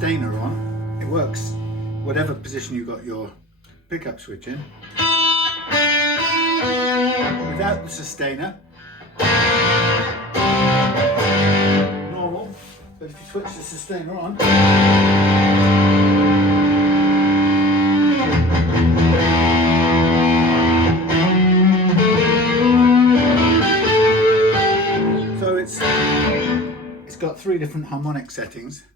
sustainer on, it works whatever position you got your pickup switch in. Without the sustainer, normal, but if you switch the sustainer on, so it's got 3 different harmonic settings.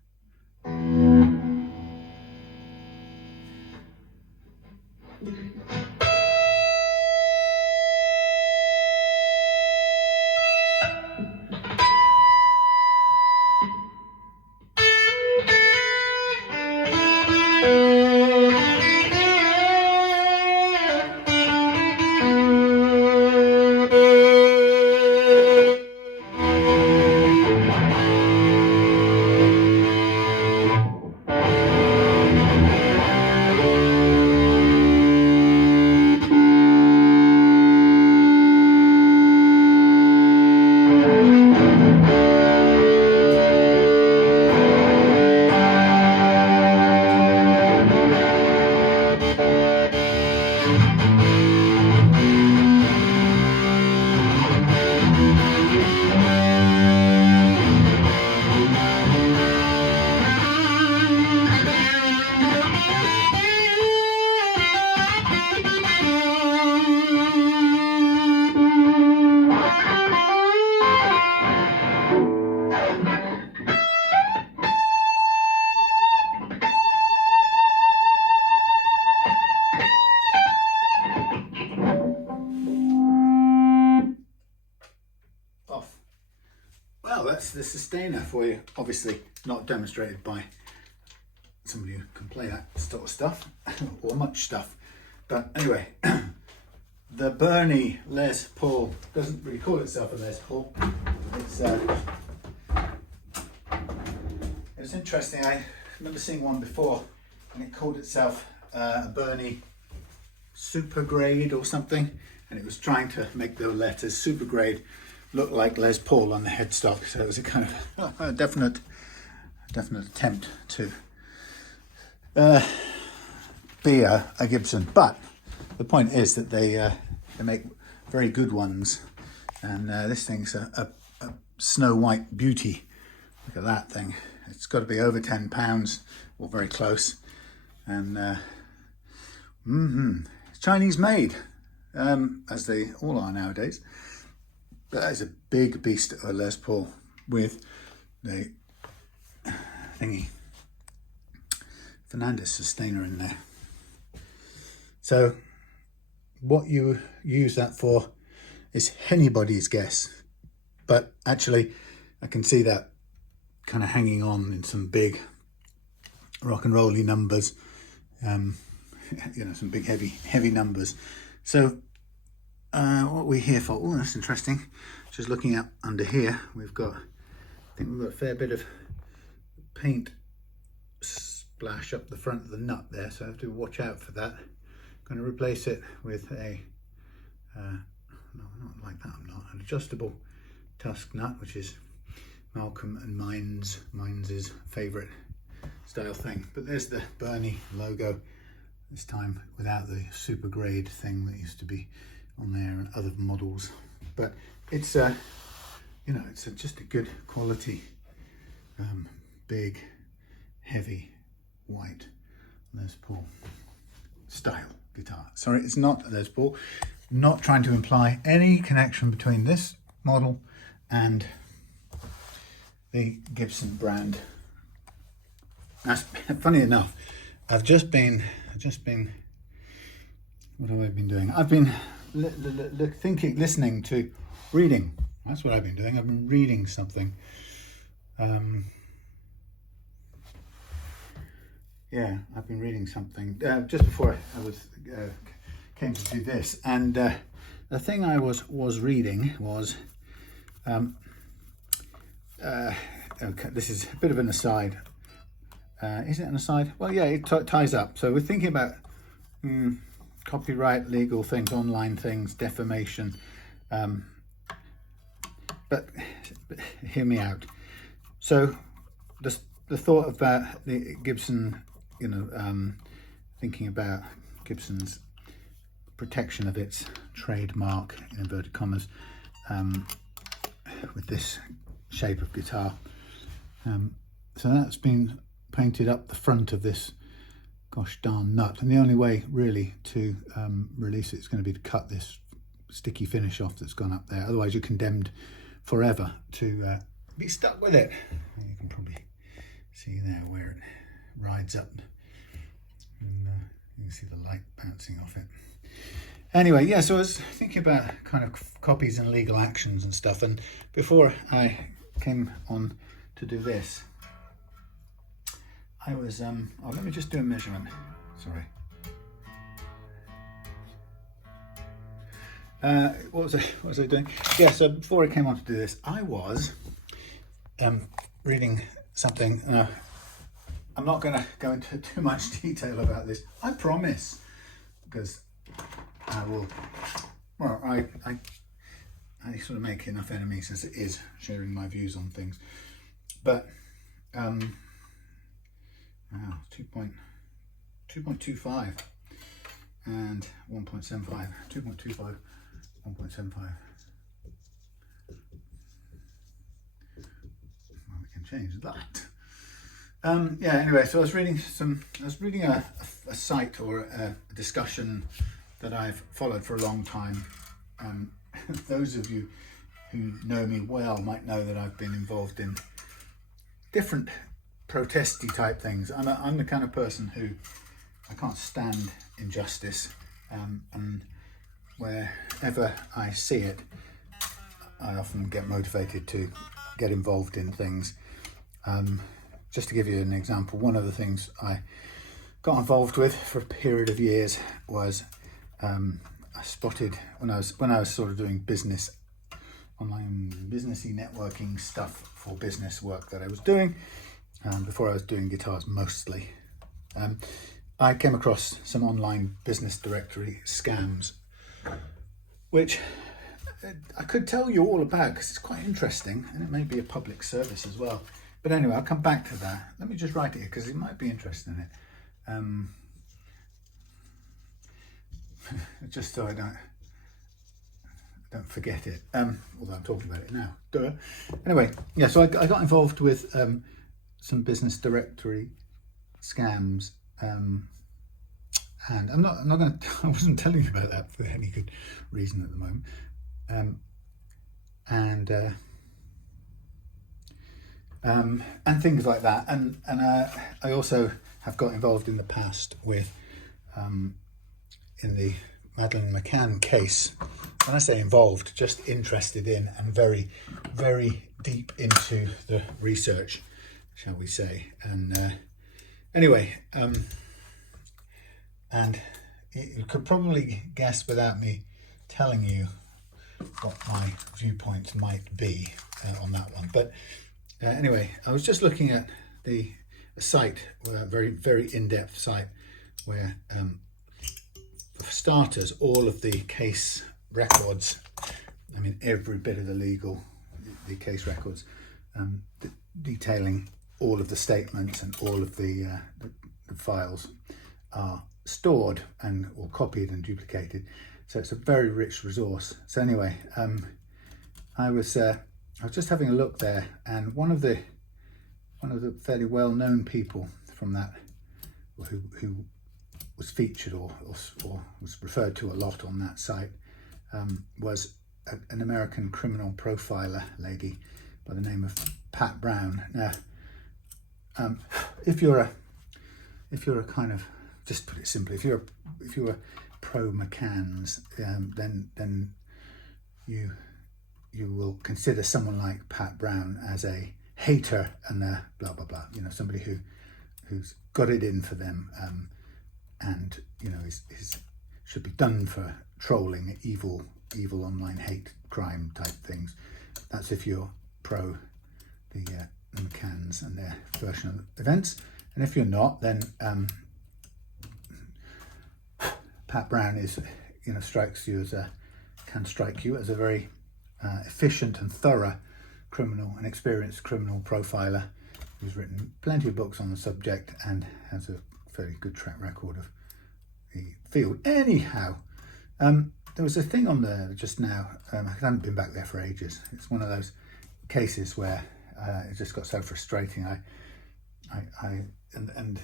That's the sustainer for you. Obviously not demonstrated by somebody who can play that sort of stuff or much stuff, but anyway, the Burny Les Paul doesn't really call itself a Les Paul. It's interesting. I remember seeing one before and it called itself a Burny Super Grade or something, and it was trying to make the letters Super Grade look like Les Paul on the headstock, so it was a kind of a definite attempt to be a Gibson. But the point is that they make very good ones, and this thing's a snow white beauty. Look at that thing. It's got to be over 10 pounds or very close, and it's Chinese made, as they all are nowadays. That is a big beast of a Les Paul with the thingy Fernandez sustainer in there. So what you use that for is anybody's guess, but actually I can see that kind of hanging on in some big rock and rolly numbers, you know, some big heavy numbers. So what are we here for? Oh, that's interesting. Just looking up under here, I think we've got a fair bit of paint splash up the front of the nut there, so I have to watch out for that. I'm going to replace it with a, no, not like that, I'm not, an adjustable Tusq nut, which is Malcolm and Mine's favourite style thing. But there's the Burny logo, this time without the super grade thing that used to be on there and other models. But it's you know, it's just a good quality big heavy white Les Paul style guitar. Sorry, it's not a Les Paul. Not trying to imply any connection between this model and the Gibson brand. That's funny enough. I've just been what have I been doing? I've been listening to reading. That's what I've been doing. I've been reading something. Yeah, I've been reading something just before I came to do this, and the thing I was reading was okay, this is a bit of an aside. Is it an aside? Well, yeah, it ties up. So we're thinking about copyright, legal things, online things, defamation. But hear me out. So the thought about the Gibson, you know, thinking about Gibson's protection of its trademark, in inverted commas, with this shape of guitar. So that's been painted up the front of this gosh darn nut, and the only way really to release it is going to be to cut this sticky finish off that's gone up there. Otherwise you're condemned forever to be stuck with it. You can probably see there where it rides up, and you can see the light bouncing off it. Anyway, yeah, so I was thinking about kind of copies and legal actions and stuff, and before I came on to do this, I was, oh, let me just do a measurement, sorry. What was I doing? Yeah, so before I came on to do this, I was reading something. I'm not going to go into too much detail about this, I promise, because I will, well, I sort of make enough enemies as it is sharing my views on things. But wow, 2.25 and 1.75, 2.25, 1.75. Well, we can change that. Yeah, anyway, so I was reading a site or a discussion that I've followed for a long time. Those of you who know me well might know that I've been involved in different protesty type things. I'm the kind of person who, I can't stand injustice, and wherever I see it, I often get motivated to get involved in things. Just to give you an example, one of the things I got involved with for a period of years was I spotted when I was sort of doing online businessy networking stuff for business work that I was doing before I was doing guitars mostly. I came across some online business directory scams, which I could tell you all about because it's quite interesting, and it may be a public service as well. But anyway, I'll come back to that. Let me just write it here because it might be interesting in it. Just so I don't forget it, although I'm talking about it now. Duh. Anyway, yeah, so I got involved with some business directory scams, and I wasn't telling you about that for any good reason at the moment, and things like that, and I also have got involved in the past with in the Madeleine McCann case. When I say involved, just interested in and very, very deep into the research, shall we say. And anyway, and you could probably guess without me telling you what my viewpoints might be on that one. But anyway, I was just looking at a site, a very, very in-depth site, where for starters, all of the case records, I mean every bit of the case records, detailing all of the statements and all of the files are stored or copied and duplicated. So it's a very rich resource. So anyway, I was just having a look there, and one of the fairly well-known people from that, who was featured or was referred to a lot on that site, was an American criminal profiler lady by the name of Pat Brown. Now, if you're a kind of, just put it simply, if you're pro McCann's, then you will consider someone like Pat Brown as a hater and a blah blah blah. You know, somebody who's got it in for them, and you know should be done for trolling, evil online hate crime type things. That's if you're pro the McCanns and their version of events. And if you're not, then Pat Brown can strike you as a very efficient and thorough criminal and experienced criminal profiler who's written plenty of books on the subject and has a fairly good track record of the field. Anyhow, there was a thing on there just now. I haven't been back there for ages. It's one of those cases where it just got so frustrating. And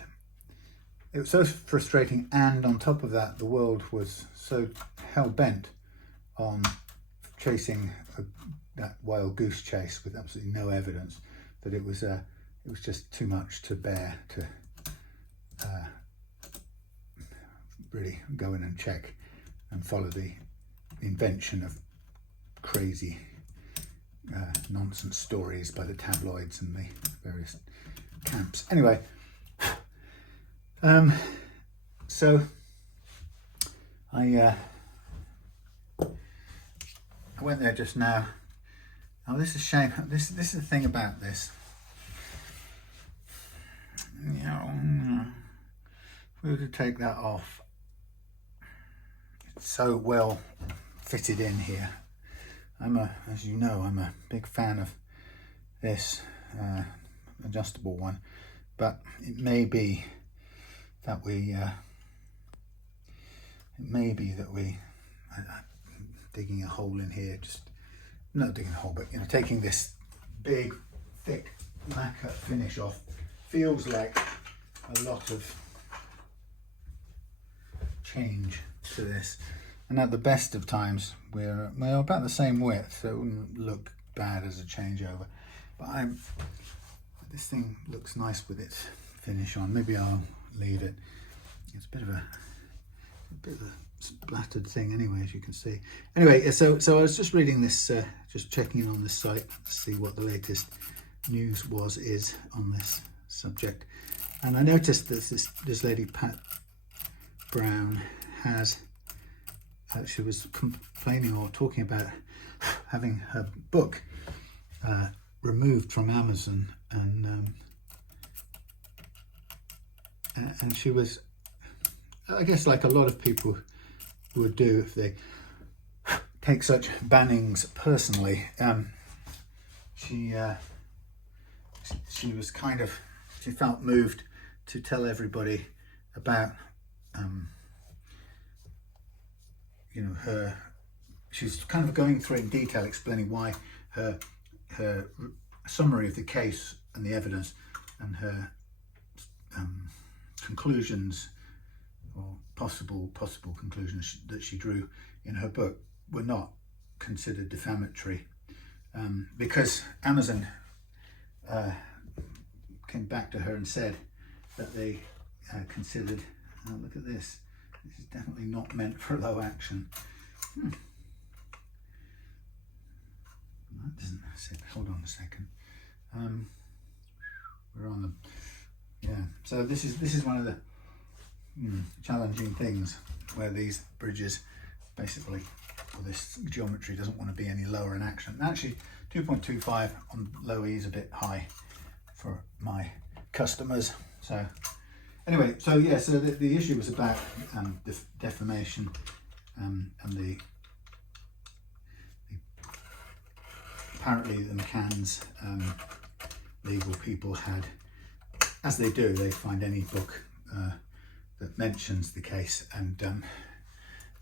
it was so frustrating, and on top of that, the world was so hell-bent on chasing that wild goose chase with absolutely no evidence that it was just too much to bear to really go in and check and follow the invention of crazy nonsense stories by the tabloids and the various camps. Anyway, so I went there just now. Oh, this is a shame. This is the thing about this. You know, if we were to take that off, it's so well fitted in here. As you know, I'm a big fan of this adjustable one, but it may be that we digging a hole in here, just not digging a hole, but taking this big thick lacquer finish off feels like a lot of change to this. And at the best of times, we're about the same width, so it wouldn't look bad as a changeover. But this thing looks nice with its finish on. Maybe I'll leave it. It's a bit of a splattered thing anyway, as you can see. Anyway, so I was just reading this, just checking in on this site to see what the latest news is on this subject. And I noticed that this lady, Pat Brown, has... she was complaining or talking about having her book removed from Amazon, and she was, I guess, like a lot of people would do if they take such bannings personally. She was kind of, she felt moved to tell everybody about she's kind of going through in detail, explaining why her summary of the case and the evidence and her conclusions, or possible conclusions that she drew in her book, were not considered defamatory, because Amazon came back to her and said that they considered, look at this, this is definitely not meant for low action. That doesn't say, hold on a second. We're on the, so this is one of the challenging things, where these bridges basically, or this geometry doesn't want to be any lower in action. And actually 2.25 on low E is a bit high for my customers. So anyway, so the issue was about defamation, and apparently the McCann's legal people had, as they do, they find any book that mentions the case and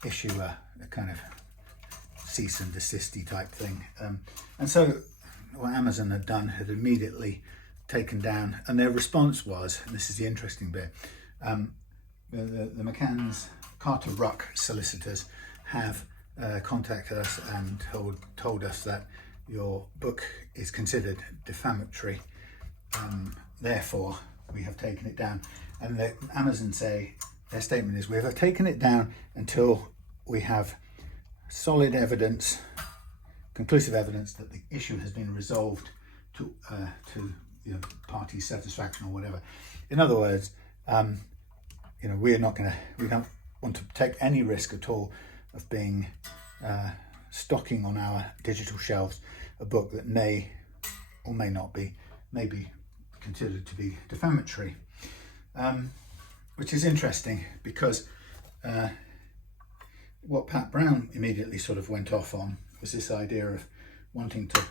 issue a kind of cease and desist type thing. And so what Amazon had done had immediately taken down, and their response was, and this is the interesting bit, the McCann's Carter Ruck solicitors have contacted us and told us that your book is considered defamatory, therefore we have taken it down. And Amazon say, their statement is, we have taken it down until we have solid evidence, conclusive evidence that the issue has been resolved to party satisfaction or whatever. In other words, we don't want to take any risk at all of being stocking on our digital shelves a book that may or may not be, maybe considered to be defamatory, which is interesting because what Pat Brown immediately sort of went off on was this idea of wanting to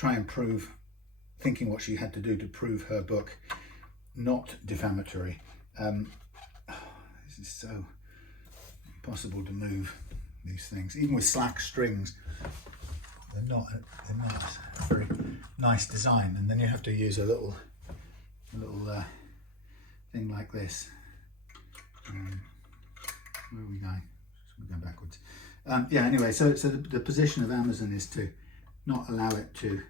try and prove, thinking what she had to do to prove her book not defamatory. This is so impossible to move these things, even with slack strings. They're not a very nice design, and then you have to use a little thing like this. Where are we going? We're going backwards. Yeah, anyway, so the position of Amazon is to not allow it to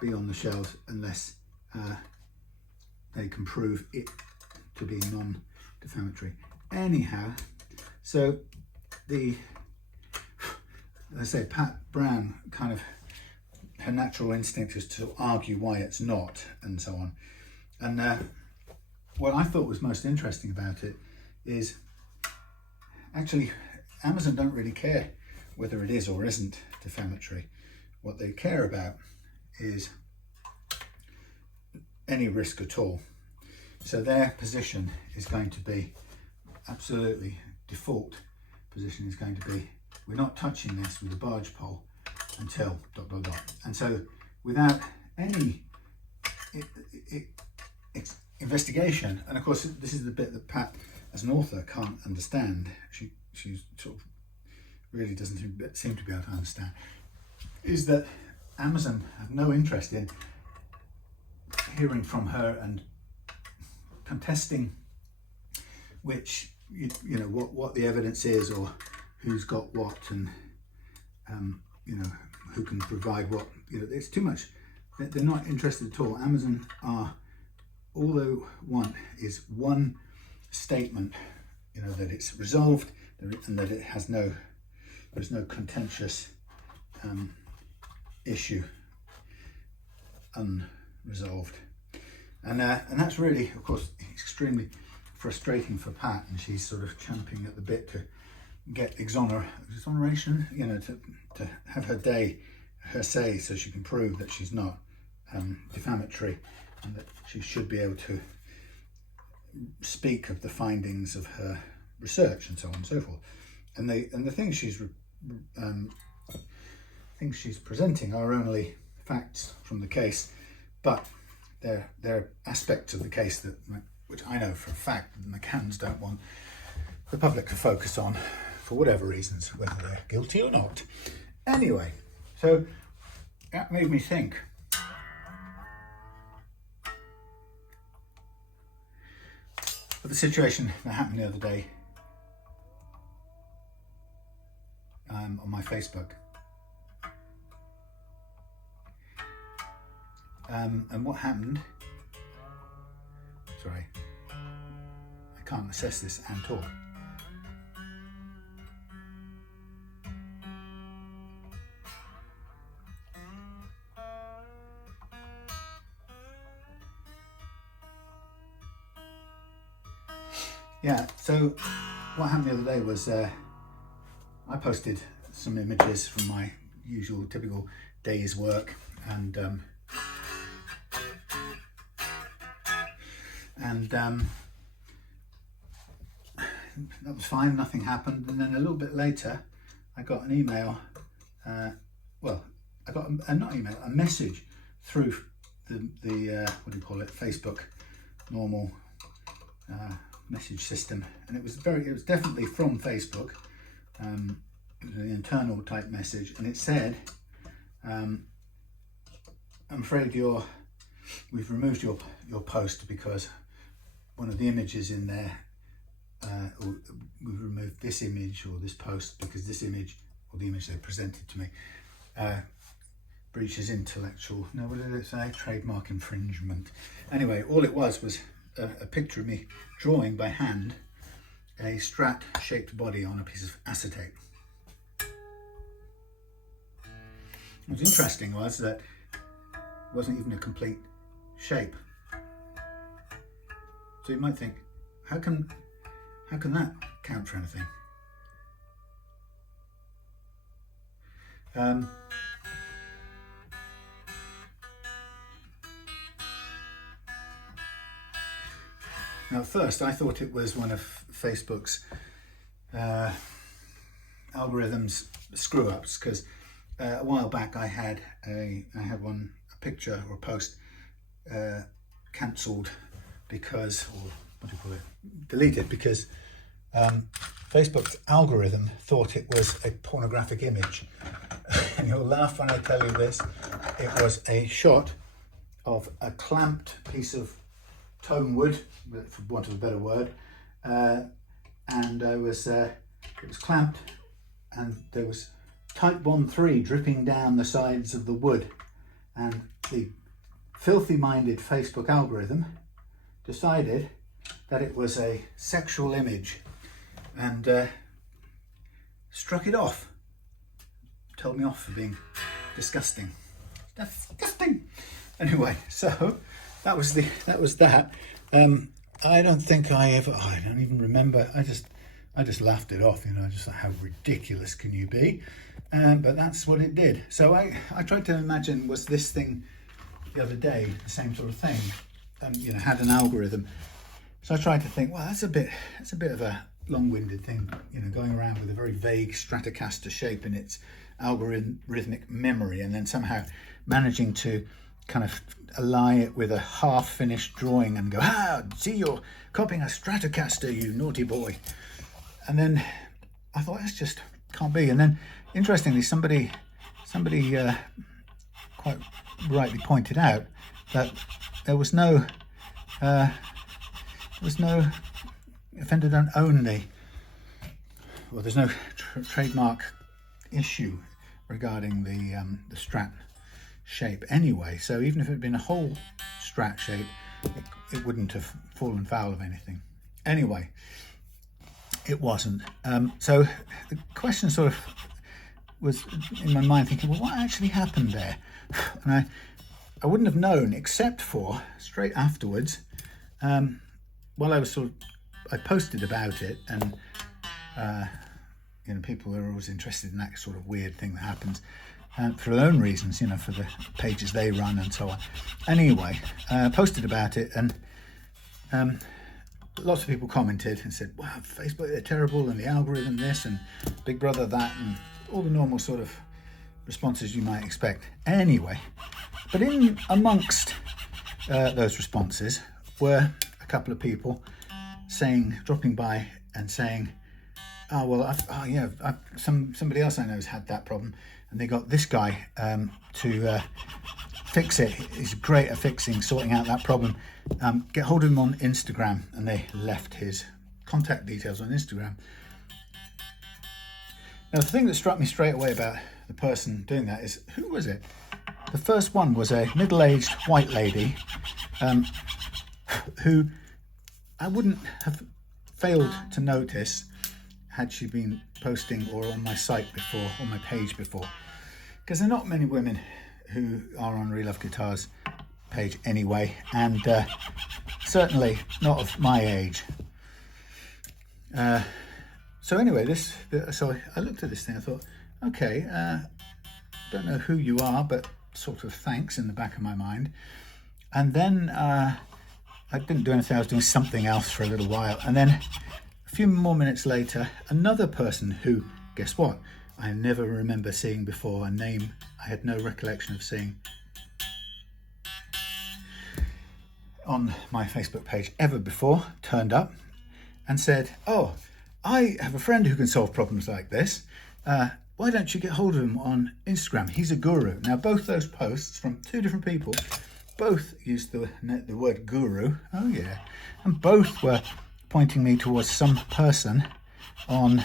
be on the shelves unless they can prove it to be non-defamatory. Anyhow, so let's say Pat Brown, kind of her natural instinct is to argue why it's not, and so on. And what I thought was most interesting about it is actually Amazon don't really care whether it is or isn't defamatory. What they care about is any risk at all. So their position is going to be, absolutely default position is going to be, we're not touching this with a barge pole until ... And so without any investigation, and of course this is the bit that Pat as an author can't understand, she's sort of really doesn't seem to be able to understand, is that Amazon have no interest in hearing from her and contesting which, you know, what the evidence is, or who's got what, and you know, who can provide what. You know, it's too much. They're not interested at all. Amazon are, all they want is one statement, you know, that it's resolved and that it has there's no contentious issue unresolved. And that's really, of course, extremely frustrating for Pat, and she's sort of champing at the bit to get exoneration, you know, to have her say, so she can prove that she's not defamatory, and that she should be able to speak of the findings of her research and so on and so forth. And the things she's presenting are only facts from the case, but they're aspects of the case which I know for a fact that the McCanns don't want the public to focus on for whatever reasons, whether they're guilty or not. Anyway, so that made me think. Of the situation that happened the other day on my Facebook. And what happened, sorry, I can't assess this and talk. Yeah, so what happened the other day was I posted some images from my usual typical day's work, and that was fine, nothing happened. And then a little bit later I got an email, I got a message through the what do you call it, Facebook normal message system, and it was definitely from Facebook. It was an internal type message, and it said, I'm afraid we've removed your post because one of the images in there, or we've removed this image or this post because this image, or the image they presented to me, breaches intellectual, no, what did it say? Trademark infringement. Anyway, all it was a picture of me drawing by hand a strat-shaped body on a piece of acetate. What's interesting was that it wasn't even a complete shape. So you might think, how can that count for anything? Now at first I thought it was one of Facebook's algorithms screw-ups, because a while back I had a picture or a post cancelled because, or what do you call it, deleted, because Facebook's algorithm thought it was a pornographic image. And you'll laugh when I tell you this. It was a shot of a clamped piece of tone wood, for want of a better word, and it was clamped, and there was Type Bond 3 dripping down the sides of the wood, and the filthy-minded Facebook algorithm decided that it was a sexual image and struck it off. Told me off for being disgusting. Disgusting. Anyway, so that was that. I don't think I don't even remember. I just laughed it off, you know, just like, how ridiculous can you be? But that's what it did. So I tried to imagine, was this thing the other day the same sort of thing? You know, had an algorithm. So I tried to think, well, that's a bit of a long-winded thing, you know, going around with a very vague Stratocaster shape in its algorithmic memory, and then somehow managing to kind of ally it with a half-finished drawing and go, see, you're copying a Stratocaster, you naughty boy. And then I thought, that's just can't be. And then interestingly, somebody quite rightly pointed out that there was no offender don't own there's no trademark issue regarding the Strat shape anyway. So even if it had been a whole Strat shape, it wouldn't have fallen foul of anything. Anyway, it wasn't. So the question sort of was in my mind, thinking, well, what actually happened there? And I wouldn't have known, except for straight afterwards, while I posted about it, and you know, people are always interested in that sort of weird thing that happens for their own reasons, you know, for the pages they run and so on. Anyway, posted about it, and lots of people commented and said, wow, Facebook, they're terrible, and the algorithm this, and Big Brother that, and all the normal sort of responses you might expect. Anyway, but in amongst those responses were a couple of people dropping by and saying, oh, well, somebody else I know has had that problem, and they got this guy to fix it. He's great at sorting out that problem. Get hold of him on Instagram, and they left his contact details on Instagram. Now, the thing that struck me straight away about the person doing that is, who was it? The first one was a middle-aged white lady who I wouldn't have failed to notice had she been posting or on my site before, on my page before, because there are not many women who are on Real Love Guitars page anyway, and certainly not of my age. So anyway, so I looked at this thing. I thought, okay, don't know who you are, but sort of thanks in the back of my mind. And then I didn't do anything. I was doing something else for a little while, and then a few more minutes later, another person who, guess what, I never remember seeing before, a name I had no recollection of seeing on my Facebook page ever before, turned up and said, oh, I have a friend who can solve problems like this. Why don't you get hold of him on Instagram? He's a guru. Now, both those posts from two different people, both used the word guru. Oh yeah. And both were pointing me towards some person on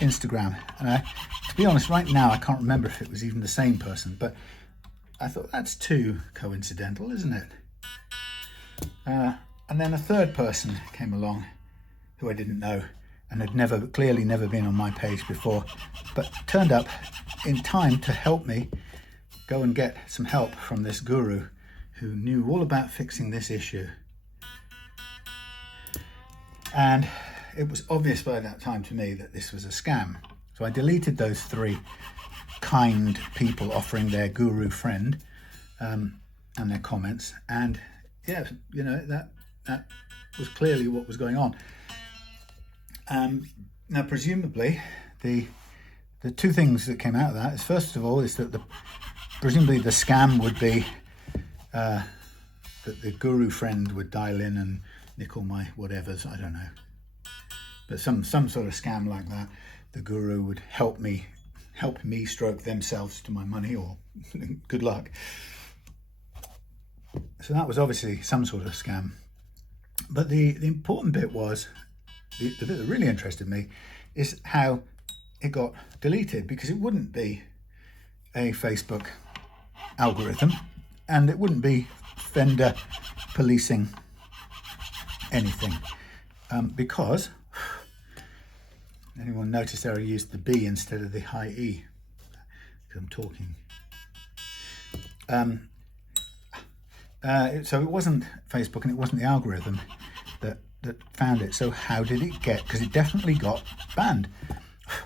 Instagram. And to be honest, right now, I can't remember if it was even the same person, but I thought that's too coincidental, isn't it? And then a third person came along who I didn't know and had clearly never been on my page before, but turned up in time to help me go and get some help from this guru who knew all about fixing this issue. And it was obvious by that time to me that this was a scam. So I deleted those three kind people offering their guru friend and their comments. And yeah, you know, that was clearly what was going on. Now, presumably, the the two things that came out of that is, first of all, is that presumably the scam would be that the guru friend would dial in and nick all my whatevers, I don't know. But some sort of scam like that. The guru would help me stroke themselves to my money, or good luck. So that was obviously some sort of scam. But the important bit was, the bit that really interested me, is how it got deleted, because it wouldn't be a Facebook algorithm, and it wouldn't be Fender policing anything, because anyone notice there I used the B instead of the high E because I'm talking. So it wasn't Facebook, and it wasn't the algorithm that found it. So how did it get? Because it definitely got banned,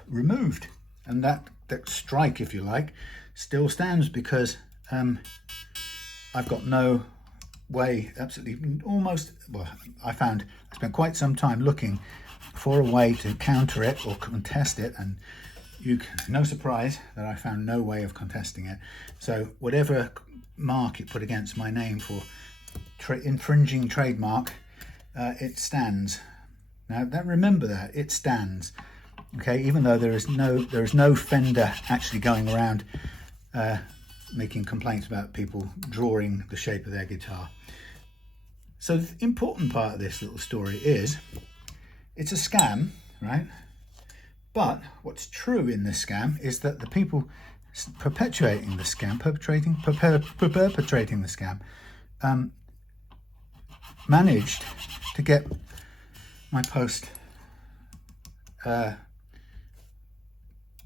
removed, and that strike, if you like, still stands, because I've got no way, absolutely, almost, well, I spent quite some time looking for a way to counter it or contest it, and no surprise that I found no way of contesting it. So whatever mark it put against my name for infringing trademark, it stands. Now remember that it stands, okay, even though there is no Fender actually going around making complaints about people drawing the shape of their guitar. So the important part of this little story is, it's a scam, right? But what's true in this scam is that the people perpetrating the scam, perpetrating the scam, managed to get my post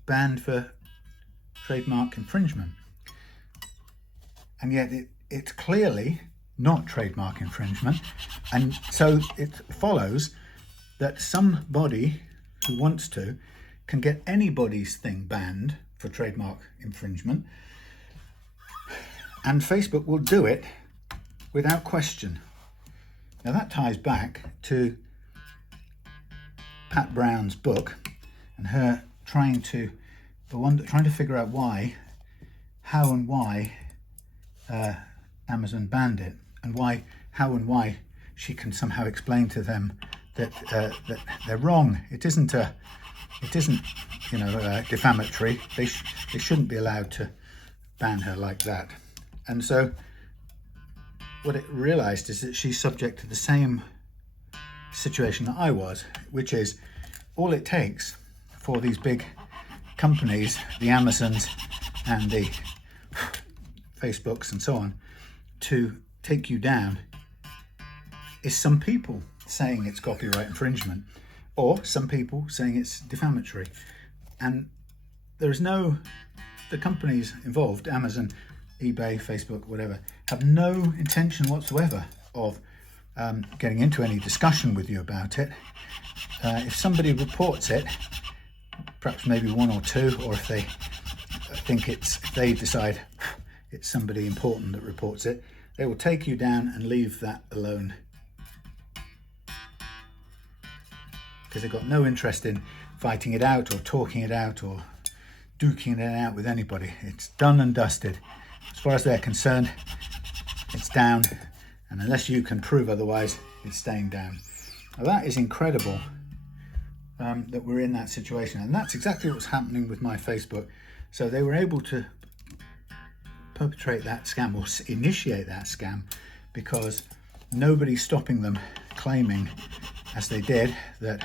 banned for trademark infringement. And yet it's clearly not trademark infringement. And so it follows that somebody who wants to can get anybody's thing banned for trademark infringement, and Facebook will do it without question. Now that ties back to Pat Brown's book and her trying to figure out how and why Amazon banned it, and how and why she can somehow explain to them that they're wrong. It isn't defamatory. They shouldn't be allowed to ban her like that. And so what it realized is that she's subject to the same situation that I was, which is all it takes for these big companies, the Amazons and the Facebooks and so on, to take you down is some people saying it's copyright infringement, or some people saying it's defamatory. And the companies involved, Amazon, eBay, Facebook, whatever, have no intention whatsoever of getting into any discussion with you about it. If somebody reports it, perhaps maybe one or two, or if they decide it's somebody important that reports it, they will take you down and leave that alone, because they've got no interest in fighting it out or talking it out or duking it out with anybody. It's done and dusted. As far as they're concerned, it's down, and unless you can prove otherwise, it's staying down. Now that is incredible, that we're in that situation, and that's exactly what's happening with my Facebook. So they were able to perpetrate that scam, or initiate that scam, because nobody's stopping them claiming, as they did, that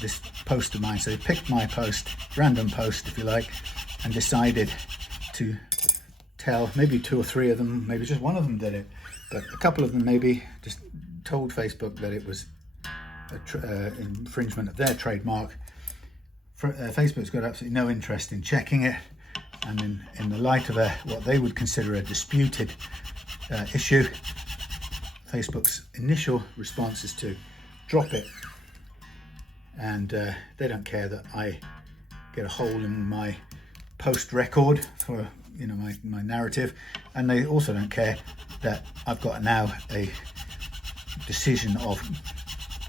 this post of mine, so they picked my post, random post if you like, and decided to tell, maybe two or three of them, maybe just one of them did it, but a couple of them maybe just told Facebook that it was infringement of their trademark. Facebook's got absolutely no interest in checking it, and in the light of what they would consider a disputed issue, Facebook's initial response is to drop it, and they don't care that I get a hole in my post record for my narrative, and they also don't care that I've got now a decision of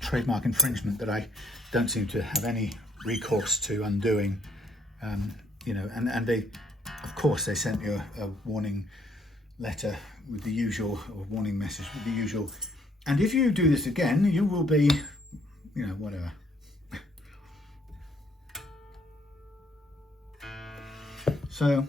trademark infringement that I don't seem to have any recourse to undoing You know, and they, of course, they sent you a warning letter with the usual, or warning message with the usual. And if you do this again, you will be, you know, whatever. So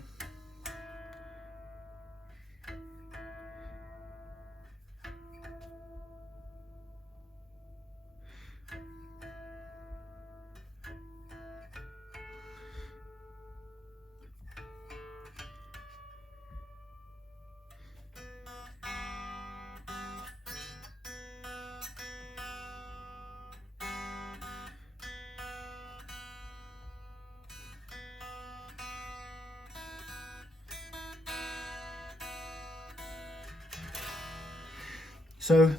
So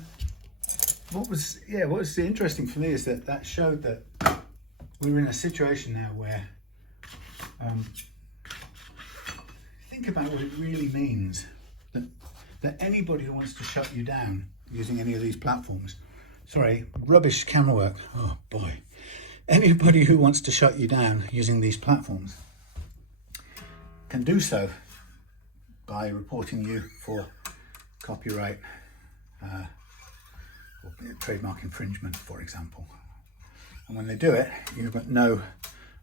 what was interesting for me is that showed that we're in a situation now where think about what it really means that anybody who wants to shut you down using any of these platforms, sorry, rubbish camera work, oh boy, anybody who wants to shut you down using these platforms can do so by reporting you for copyright or trademark infringement, for example. And when they do it, you've got no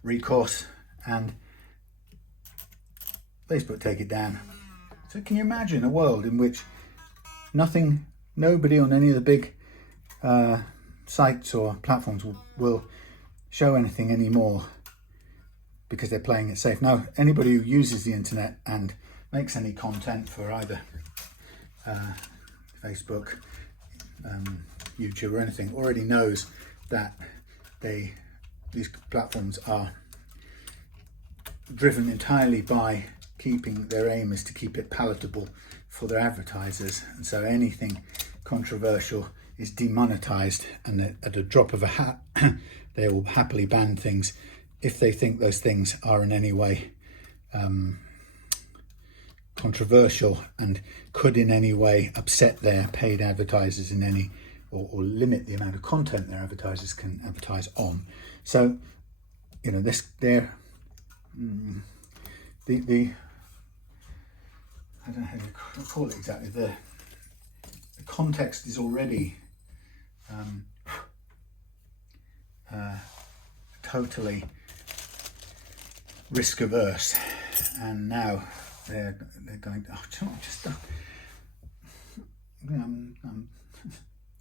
recourse, and Facebook take it down. So can you imagine a world in which nobody on any of the big sites or platforms will show anything anymore because they're playing it safe? Now, anybody who uses the internet and makes any content for either Facebook, YouTube or anything already knows that these platforms are driven entirely by their aim is to keep it palatable for their advertisers, and so anything controversial is demonetized, and at a drop of a hat they will happily ban things if they think those things are in any way controversial and could in any way upset their paid advertisers in any or limit the amount of content their advertisers can advertise on. So, you know, the I don't know how to call it exactly, the context is already totally risk averse, and now they're going, oh, just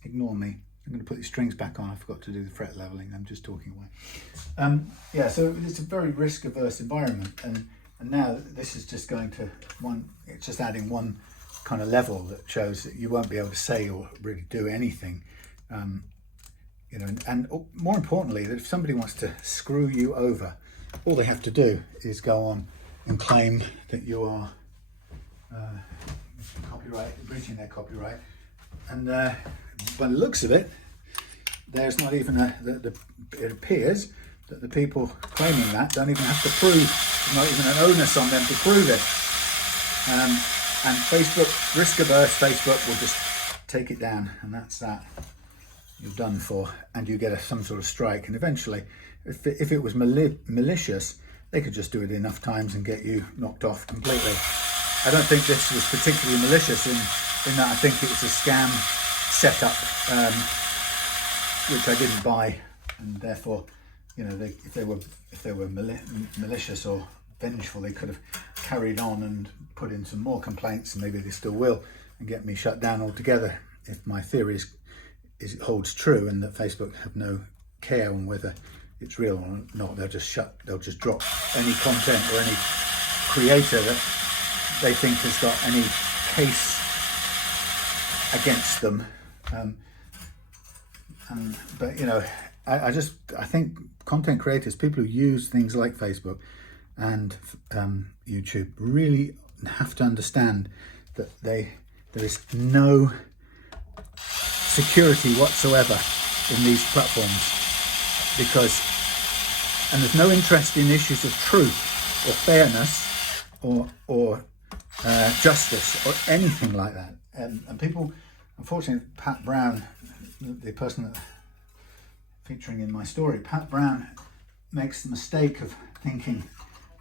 ignore me. I'm going to put the strings back on. I forgot to do the fret leveling. I'm just talking away. Yeah, so it's a very risk averse environment, and now this is just going to it's just adding one kind of level that shows that you won't be able to say or really do anything. You know, and more importantly, that if somebody wants to screw you over, all they have to do is go on and claim that you are breaching their copyright, and by the looks of it, there's not even it appears that the people claiming that don't even have to prove, not even an onus on them to prove it. And Facebook, risk averse Facebook, will just take it down, and that's that. You're done for, and you get some sort of strike. And eventually, if it was malicious, they could just do it enough times and get you knocked off completely. I don't think this was particularly malicious in that I think it was a scam setup, which I didn't buy, and therefore, you know, if they were malicious or vengeful, they could have carried on and put in some more complaints, and maybe they still will, and get me shut down altogether. If my theory is holds true, and that Facebook have no care on whether it's real or not, they'll just drop any content or any creator that they think has got any case against them. But you know, I think content creators, people who use things like Facebook and YouTube, really have to understand that there is no security whatsoever in these platforms, and there's no interest in issues of truth or fairness or justice or anything like that. And people, unfortunately, Pat Brown, the person that featuring in my story, Pat Brown makes the mistake of thinking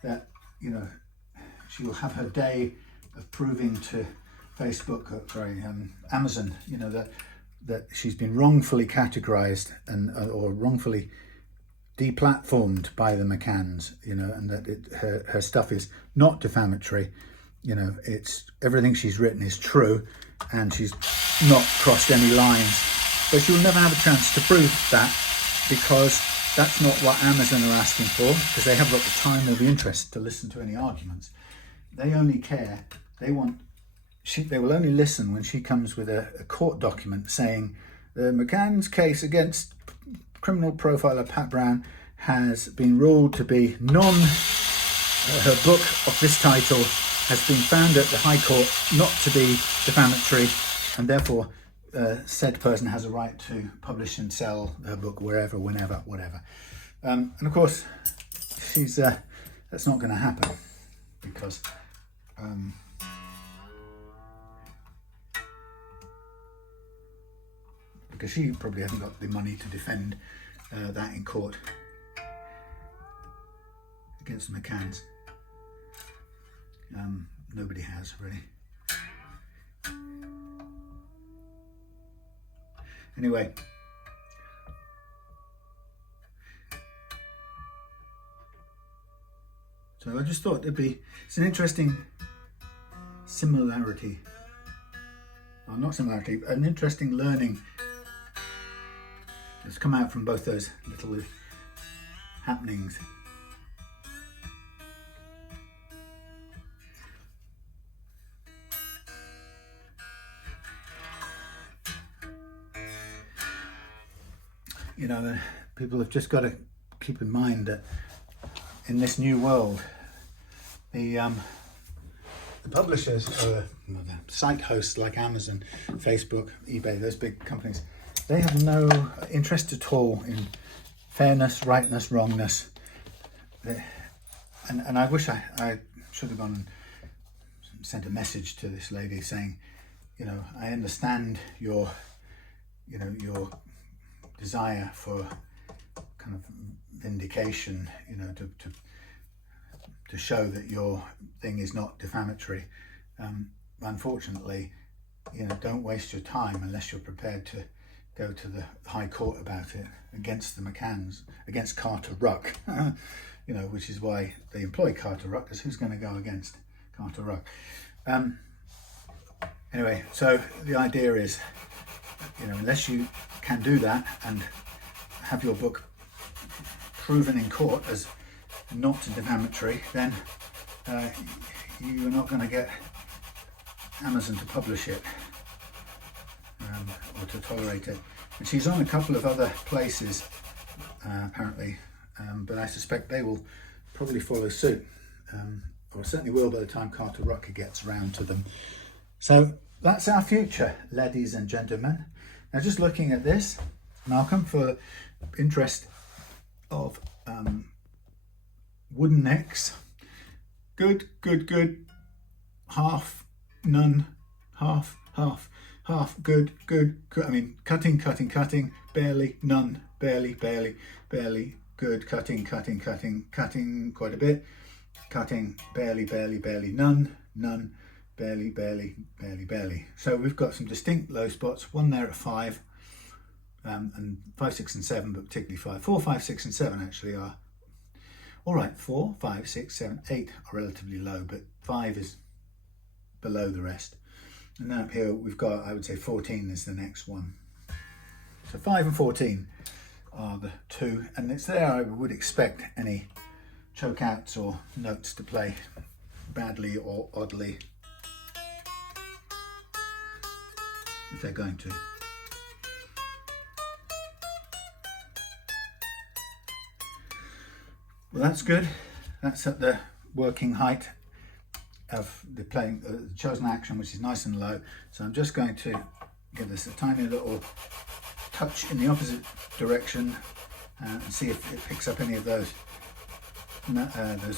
that, you know, she will have her day of proving to Facebook, Amazon, you know, that she's been wrongfully categorized and or wrongfully deplatformed by the McCanns, you know, and that her stuff is not defamatory. You know, it's everything she's written is true, and she's not crossed any lines. But she'll never have a chance to prove that, because that's not what Amazon are asking for, because they haven't got the time or the interest to listen to any arguments. They only care, they will only listen when she comes with a court document saying the McCann's case against criminal profiler Pat Brown has been ruled to be her book of this title has been found at the High Court not to be defamatory, and therefore said person has a right to publish and sell her book wherever, whenever, whatever. And of course, that's not going to happen, because she probably hasn't got the money to defend that in court against the McCanns. Nobody has, really. Anyway, so I just thought it's an interesting similarity, or not similarity, but an interesting learning that's come out from both those little happenings. You know, people have just got to keep in mind that in this new world, the publishers, the site hosts like Amazon, Facebook, eBay, those big companies, they have no interest at all in fairness, rightness, wrongness. And I wish I should have gone and sent a message to this lady saying, you know, I understand your desire for kind of vindication, you know, to show that your thing is not defamatory. Unfortunately, you know, don't waste your time unless you're prepared to go to the High Court about it against the McCanns, against Carter Ruck, you know, which is why they employ Carter Ruck, because who's going to go against Carter Ruck? Anyway, so the idea is, you know, unless you can do that and have your book proven in court as not defamatory, then you're not going to get Amazon to publish it or to tolerate it. And she's on a couple of other places apparently, but I suspect they will probably follow suit, or certainly will by the time Carter Rucker gets round to them. So that's our future, ladies and gentlemen. Now, just looking at this, Malcolm, for interest of wooden necks, good, half, none, half, good, I mean, cutting, barely, none, barely, good, cutting, quite a bit, cutting, barely, none, barely. So we've got some distinct low spots, one there at 5, and 5, 6 and 7, but particularly 5. 4, 5, 6 and 7 actually are all right. 4, 5, 6, 7, 8 are relatively low, but 5 is below the rest. And then up here we've got, I would say 14 is the next one. So 5 and 14 are the two, and it's there I would expect any choke outs or notes to play badly or oddly, if they're going to. Well, that's good. That's at the working height of the chosen action, which is nice and low. So I'm just going to give this a tiny little touch in the opposite direction and see if it picks up any of those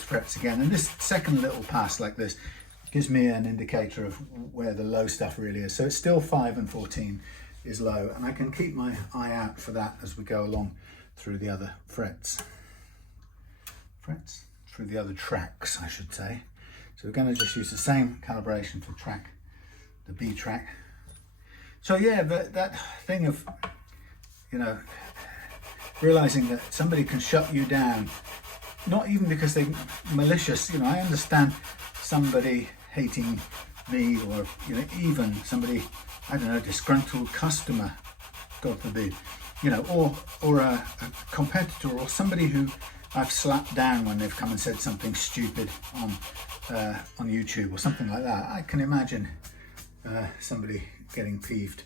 frets again. And this second little pass like this gives me an indicator of where the low stuff really is. So it's still 5 and 14 is low, and I can keep my eye out for that as we go along through the other frets. through the other tracks, I should say. So we're going to just use the same calibration for track, the B track. So yeah, that thing of, you know, realizing that somebody can shut you down, not even because they're malicious. You know, I understand somebody hating me, or, you know, even somebody, I don't know, disgruntled customer, God forbid, you know, or a competitor, or somebody who I've slapped down when they've come and said something stupid on YouTube or something like that. I can imagine somebody getting peeved,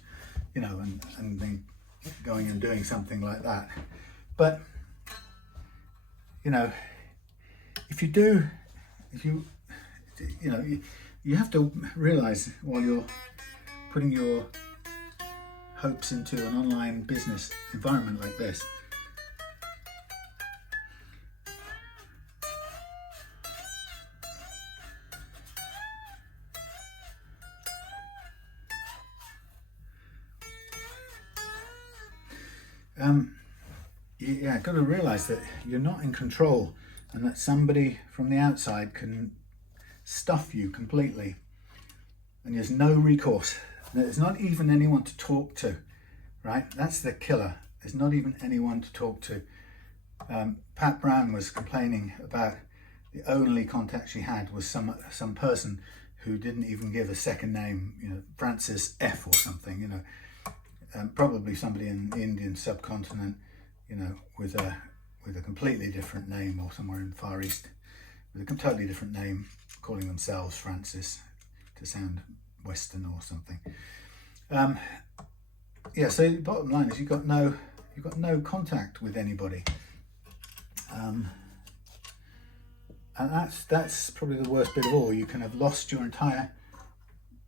you know, and then going and doing something like that. But, you know, if you have to realize, while you're putting your hopes into an online business environment like this, yeah, got to realize that you're not in control, and that somebody from the outside can stuff you completely, and there's no recourse. There's not even anyone to talk to, right? That's the killer. There's not even anyone to talk to. Pat Brown was complaining about the only contact she had was some person who didn't even give a second name, you know, Francis F or something, you know, probably somebody in the Indian subcontinent, you know, with a completely different name, or somewhere in the Far East with a totally different name, calling themselves Francis to sound Western or something. Yeah, so the bottom line is you've got no contact with anybody, and that's probably the worst bit of all. You can have lost your entire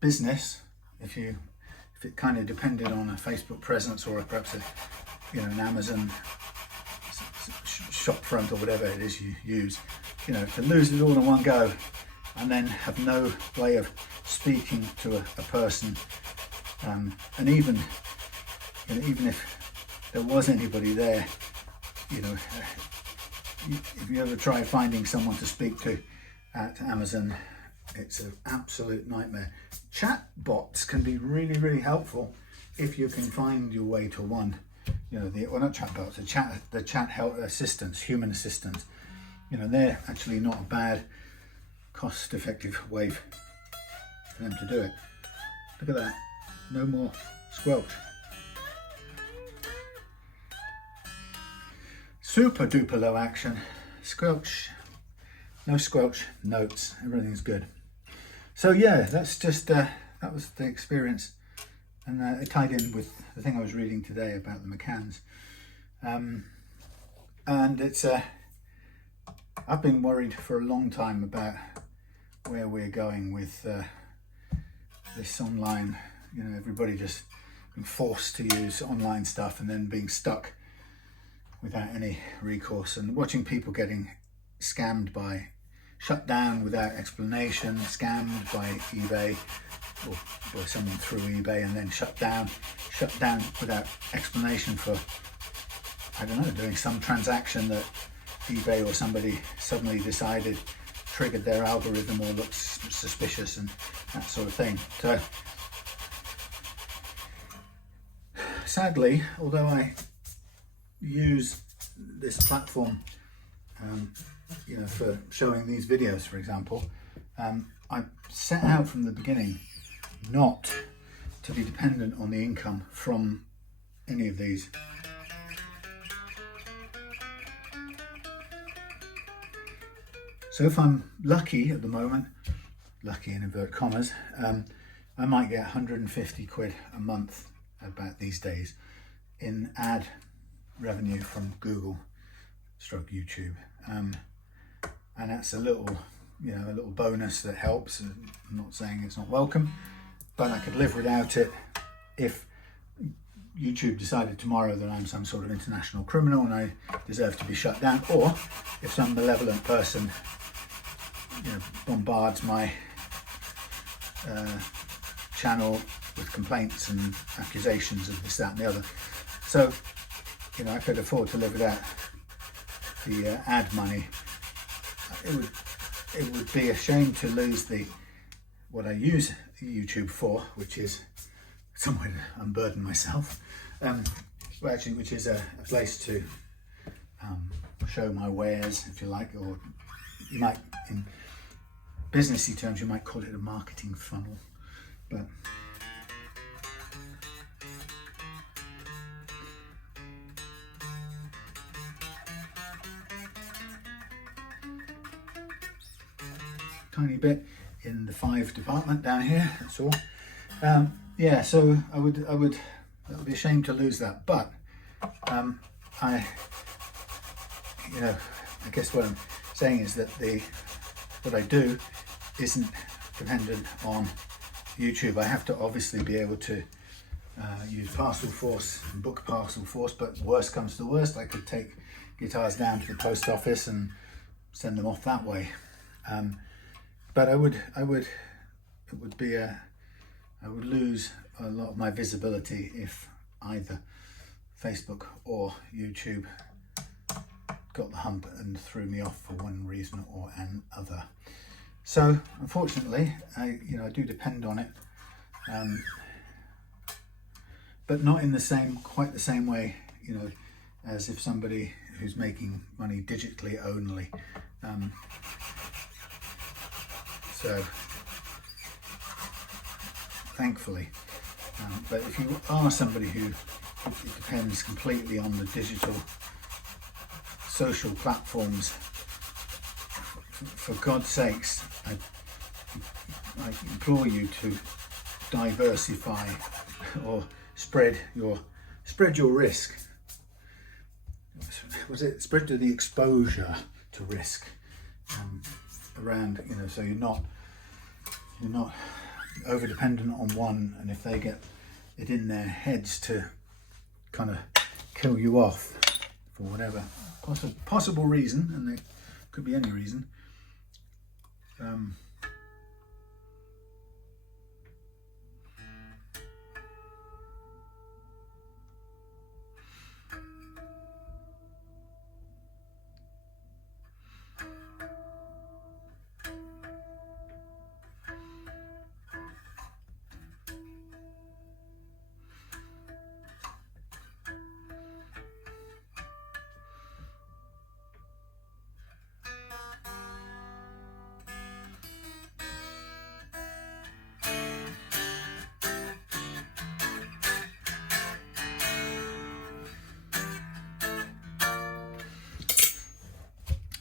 business if it kind of depended on a Facebook presence, or perhaps an Amazon shop front, or whatever it is you use. You know, to lose it all in one go, and then have no way of speaking to a person, and even if there was anybody there, you know, if you ever try finding someone to speak to at Amazon, it's an absolute nightmare. Chat bots can be really, really helpful if you can find your way to one. You know, not chat bots, the chat help assistants, human assistants. You know, they're actually not a bad, cost-effective way for them to do it. Look at that, no more squelch. Super duper low action, squelch, no squelch, notes, everything's good. So yeah, that's just, that was the experience, and it tied in with the thing I was reading today about the McCanns. And it's, I've been worried for a long time about where we're going with this online, you know, everybody just being forced to use online stuff and then being stuck without any recourse, and watching people getting scammed by, shut down without explanation, scammed by eBay or by someone through eBay, and then shut down without explanation for, I don't know, doing some transaction that eBay or somebody suddenly decided triggered their algorithm or looked suspicious and that sort of thing. So sadly, although I use this platform you know, for showing these videos, for example, I set out from the beginning not to be dependent on the income from any of these. So if I'm lucky at the moment, lucky in invert commas, I might get 150 quid a month about these days in ad revenue from Google stroke YouTube, and that's a little, you know, a little bonus that helps. I'm not saying it's not welcome, but I could live without it if YouTube decided tomorrow that I'm some sort of international criminal and I deserve to be shut down, or if some malevolent person, you know, bombards my channel with complaints and accusations of this, that and the other. So, you know, I could afford to live without the ad money. it would be a shame to lose what I use YouTube for, which is somewhere to unburden myself, which is a place to show my wares, if you like, or you might, in businessy terms, you might call it a marketing funnel. But tiny bit in the 5 department down here, that's all. Yeah, so it would be a shame to lose that, but I guess what I'm saying is that what I do isn't dependent on YouTube. I have to obviously be able to use Parcel Force and book Parcel Force, but worst comes to worst, I could take guitars down to the post office and send them off that way. But I would lose a lot of my visibility if either Facebook or YouTube got the hump and threw me off for one reason or another. So unfortunately, I do depend on it, but not in quite the same way, as if somebody who's making money digitally only. So thankfully, but if you are somebody who depends completely on the digital social platforms, for God's sakes, I implore you to diversify or spread your risk. Was it spread to the exposure to risk around? So you're not over dependent on one, and if they get it in their heads to kind of kill you off for whatever possible reason, and there could be any reason,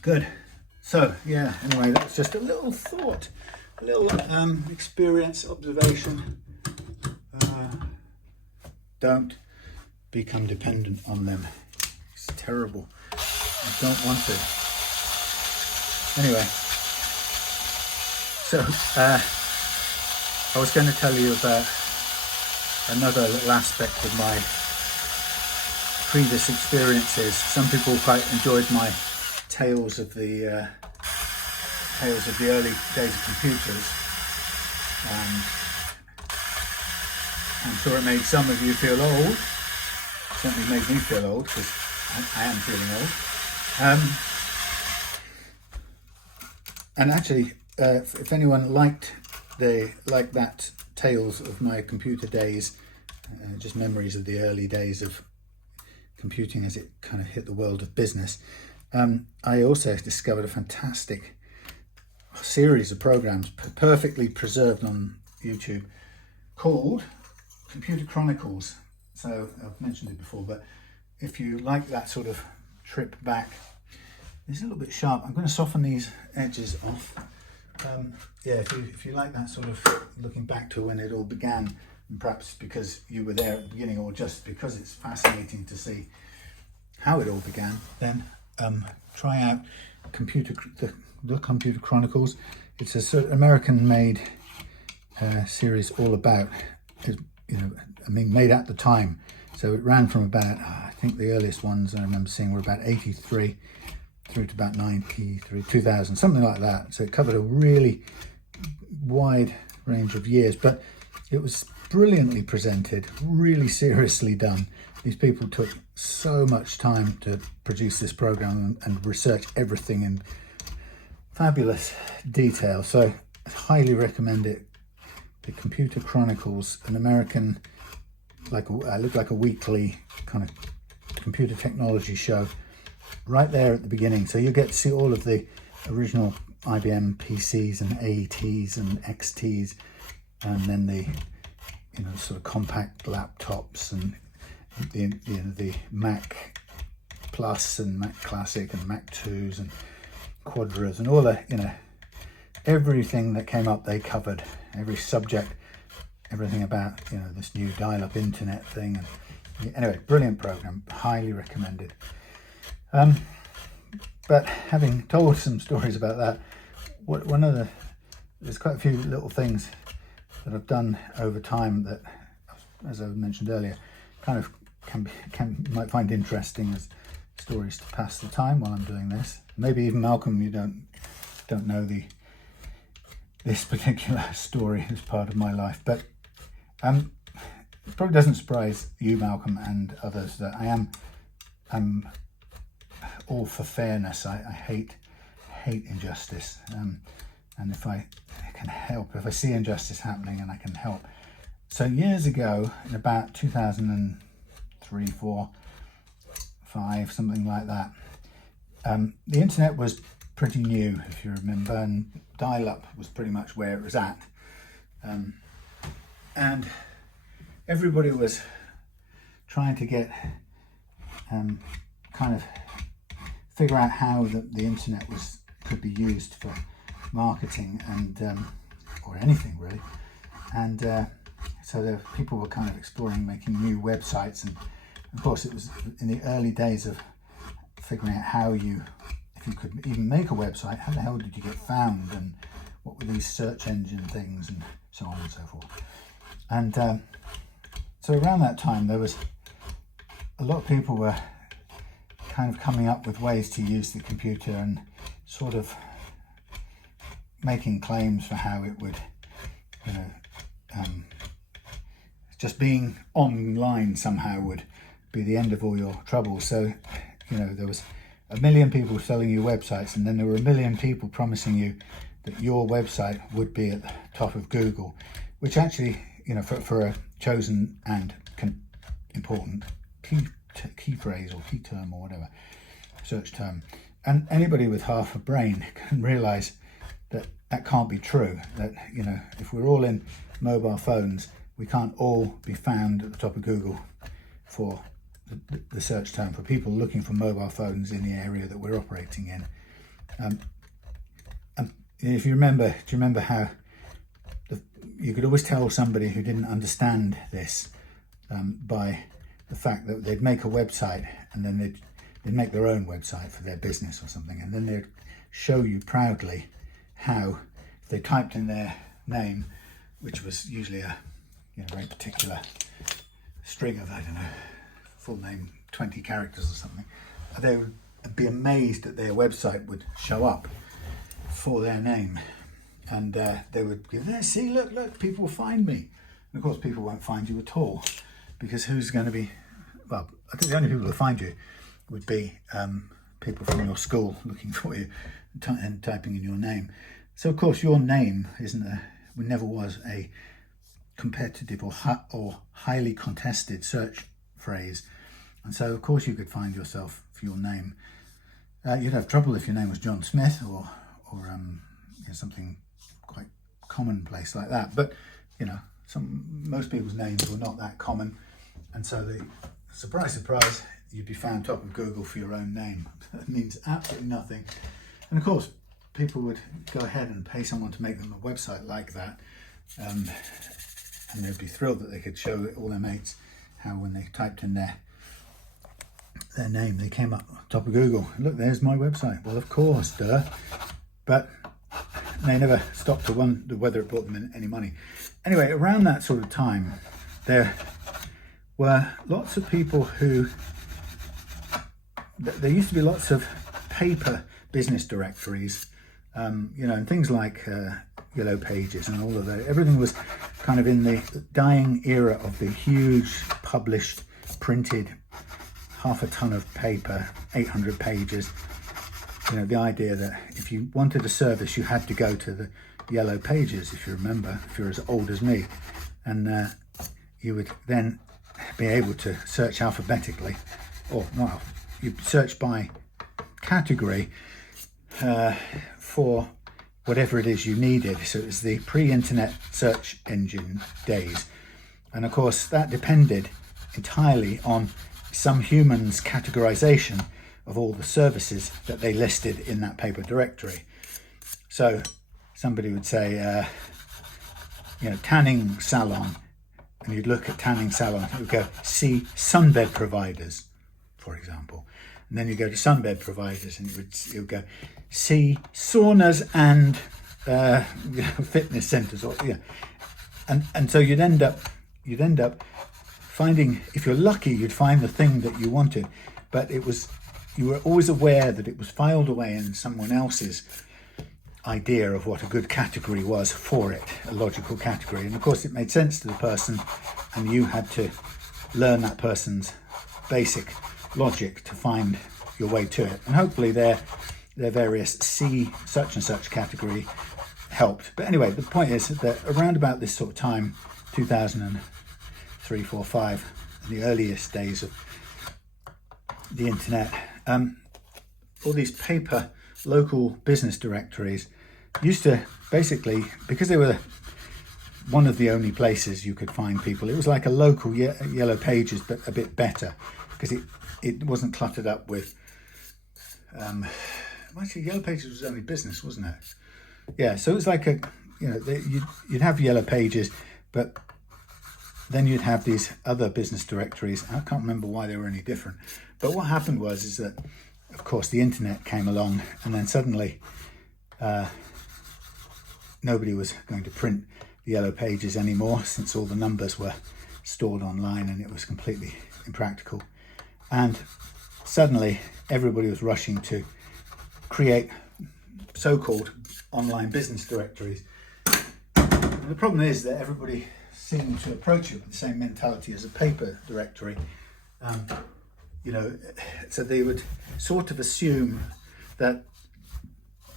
Good. So yeah, anyway, that's just a little thought, a little experience, observation. Don't become dependent on them. It's terrible. I don't want to. Anyway, so I was going to tell you about another little aspect of my previous experiences. Some people quite enjoyed my tales of the early days of computers. I'm sure it made some of you feel old. It certainly made me feel old, because I am feeling old. And actually, if anyone liked that tales of my computer days, just memories of the early days of computing as it kind of hit the world of business, I also discovered a fantastic series of programs perfectly preserved on YouTube called Computer Chronicles. So I've mentioned it before, but if you like that sort of trip back, it's a little bit sharp. I'm going to soften these edges off. Yeah, if you like that sort of looking back to when it all began, and perhaps because you were there at the beginning, or just because it's fascinating to see how it all began, then try out the Computer Chronicles. It's a sort of American-made series all about, made at the time. So it ran from about, I think the earliest ones I remember seeing were about 83 through to about 93, 2000, something like that. So it covered a really wide range of years, but it was brilliantly presented, really seriously done. These people took so much time to produce this program and research everything, and fabulous detail. So I highly recommend it. The Computer Chronicles, an American, looked like a weekly kind of computer technology show, right there at the beginning. So you get to see all of the original IBM PCs and AETs and XTs, and then the sort of compact laptops and the Mac Plus and Mac Classic and Mac 2s and Quadras and all the everything that came up they covered, every subject, everything about this new dial-up internet thing. And anyway, brilliant program, highly recommended. But having told some stories about that, there's quite a few little things that I've done over time that, as I mentioned earlier, kind of might find interesting as stories to pass the time while I'm doing this. Maybe even Malcolm, you don't know this particular story as part of my life, but it probably doesn't surprise you, Malcolm, and others that I'm all for fairness. I hate injustice, and if I can help, if I see injustice happening and I can help. So years ago, in about 2003, 4, 5, something like that, the internet was pretty new, if you remember, and dial-up was pretty much where it was at, and everybody was trying to get kind of figure out how the internet could be used for marketing and or anything really, and so people were kind of exploring making new websites, and of course it was in the early days of figuring out if you could even make a website, how the hell did you get found, and what were these search engine things, and so on and so forth. And so around that time there was a lot of people were kind of coming up with ways to use the computer and sort of making claims for how it would, just being online somehow would be the end of all your troubles. So, there was 1 million people selling you websites, and then there were 1 million people promising you that your website would be at the top of Google, which actually, for a chosen and important key phrase or key term or whatever, search term. And anybody with half a brain can realize that can't be true, that if we're all in mobile phones, we can't all be found at the top of Google for the search term for people looking for mobile phones in the area that we're operating in. And if you remember, do you remember how you could always tell somebody who didn't understand this by the fact that they'd make a website, and then they'd make their own website for their business or something, and then they'd show you proudly how, if they typed in their name, which was usually a very particular string of, full name, 20 characters or something, they would be amazed that their website would show up for their name, and they would give, see, look, people will find me. And of course people won't find you at all, because who's going to be, well, I think the only people that find you would be people from your school looking for you and typing in your name. So of course your name never was a competitive or highly contested search phrase, and so of course you could find yourself for your name. You'd have trouble if your name was John Smith or something quite commonplace like that, but most people's names were not that common, and so surprise, you'd be found top of Google for your own name. That means absolutely nothing. And of course people would go ahead and pay someone to make them a website like that, and they'd be thrilled that they could show all their mates how when they typed in their name they came up top of Google. Look, there's my website. Well, of course, duh. But they never stopped to wonder whether it brought them any money. Anyway, around that sort of time, there were lots of people there used to be lots of paper business directories, and things like Yellow Pages and all of that. Everything was kind of in the dying era of the huge published, printed, half a ton of paper, 800 pages, you know, the idea that if you wanted a service, you had to go to the yellow pages, if you remember, if you're as old as me, and you would then be able to search alphabetically, or well, you search by category for whatever it is you needed. So it was the pre-internet search engine days, and of course that depended entirely on some human's categorization of all the services that they listed in that paper directory. So somebody would say, you know, tanning salon, and you'd look at tanning salon, it would go, see sunbed providers, for example. And then you go to sunbed providers, and it would go, see saunas and you know, fitness centers, or yeah. And so you'd end up finding, if you're lucky, you'd find the thing that you wanted, but you were always aware that it was filed away in someone else's idea of what a good category was for it, a logical category. And of course it made sense to the person, and you had to learn that person's basic logic to find your way to it. And hopefully their various C such and such category helped. But anyway, the point is that around about this sort of time, 2003, 4, 5, the earliest days of the internet, all these paper local business directories used to basically, because they were one of the only places you could find people, it was like a local yellow pages, but a bit better, because it wasn't cluttered up with actually yellow pages was only business, wasn't it? Yeah, so it was like a, you know, you'd have yellow pages, but then you'd have these other business directories. I can't remember why they were any different, but what happened is that of course the internet came along, and then suddenly nobody was going to print the yellow pages anymore, since all the numbers were stored online and it was completely impractical. And suddenly everybody was rushing to create so-called online business directories. And the problem is that everybody seemed to approach it with the same mentality as a paper directory. You know, so they would sort of assume that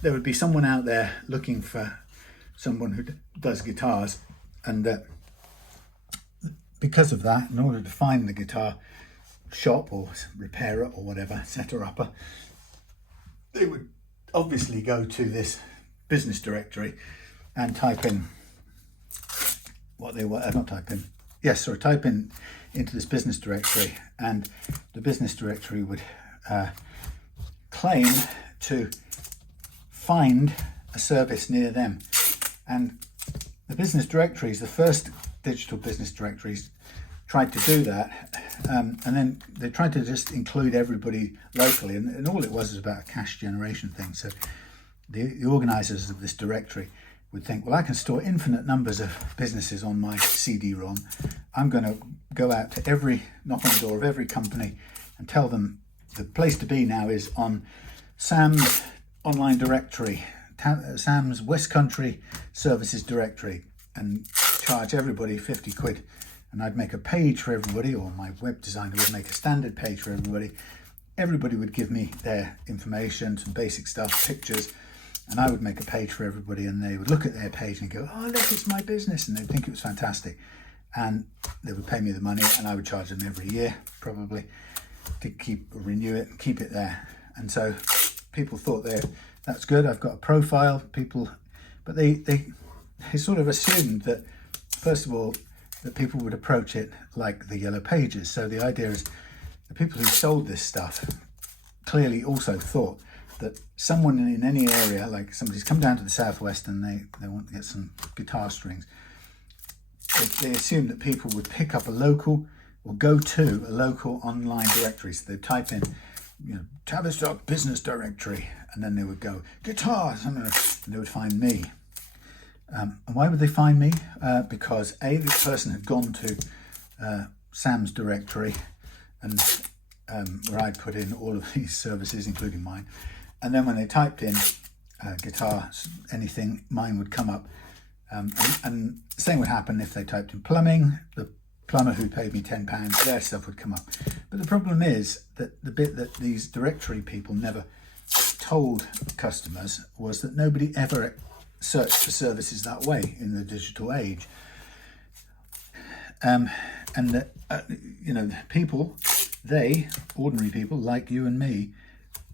there would be someone out there looking for someone who does guitars, and that because of that, in order to find the guitar shop or repairer or whatever, setter-upper, they would obviously go to this business directory and type in what they were, type in into this business directory, and the business directory would claim to find a service near them. And the business directories, the first digital business directories, tried to do that, and then they tried to just include everybody locally, and all it was about a cache generation thing. So the organizers of this directory would think, well, I can store infinite numbers of businesses on my CD-ROM. I'm going to go out to knock on the door of every company and tell them the place to be now is on Sam's online directory, Sam's West Country Services directory, and charge everybody 50 quid. And I'd make a page for everybody, or my web designer would make a standard page for everybody. Everybody would give me their information, some basic stuff, pictures, and I would make a page for everybody, and they would look at their page and go, oh, look, it's my business, and they'd think it was fantastic. And they would pay me the money, and I would charge them every year, probably, to renew it and keep it there. And so people thought that's good, I've got a profile, but they sort of assumed that, first of all, that people would approach it like the yellow pages. So the idea is the people who sold this stuff clearly also thought that someone in any area, like somebody's come down to the southwest and they want to get some guitar strings, they assumed that people would pick up a local or go to a local online directory. So they'd type in, you know, Tavistock Business Directory, and then they would go guitars, and they would find me. And why would they find me? Because A, this person had gone to Sam's directory, and where I'd put in all of these services, including mine. And then when they typed in guitar, anything, mine would come up. And the same would happen if they typed in plumbing. The plumber who paid me £10, their stuff would come up. But the problem is that the bit that these directory people never told customers was that nobody ever searched for services that way in the digital age. And that, you know, people, ordinary people like you and me,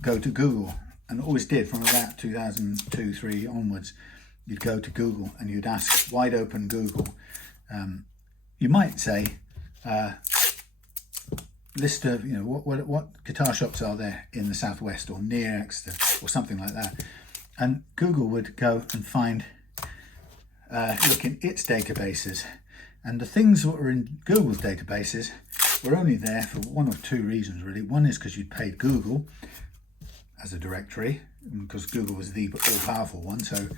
go to Google, and always did from about 2002-3 onwards. You'd go to Google and you'd ask wide open Google. You might say, list of, you know, what guitar shops are there in the southwest or near Exeter or something like that, and Google would go and find, look in its databases, and the things that were in Google's databases were only there for one of two reasons really. One is because you'd paid Google as a directory, because Google was the all-powerful one, so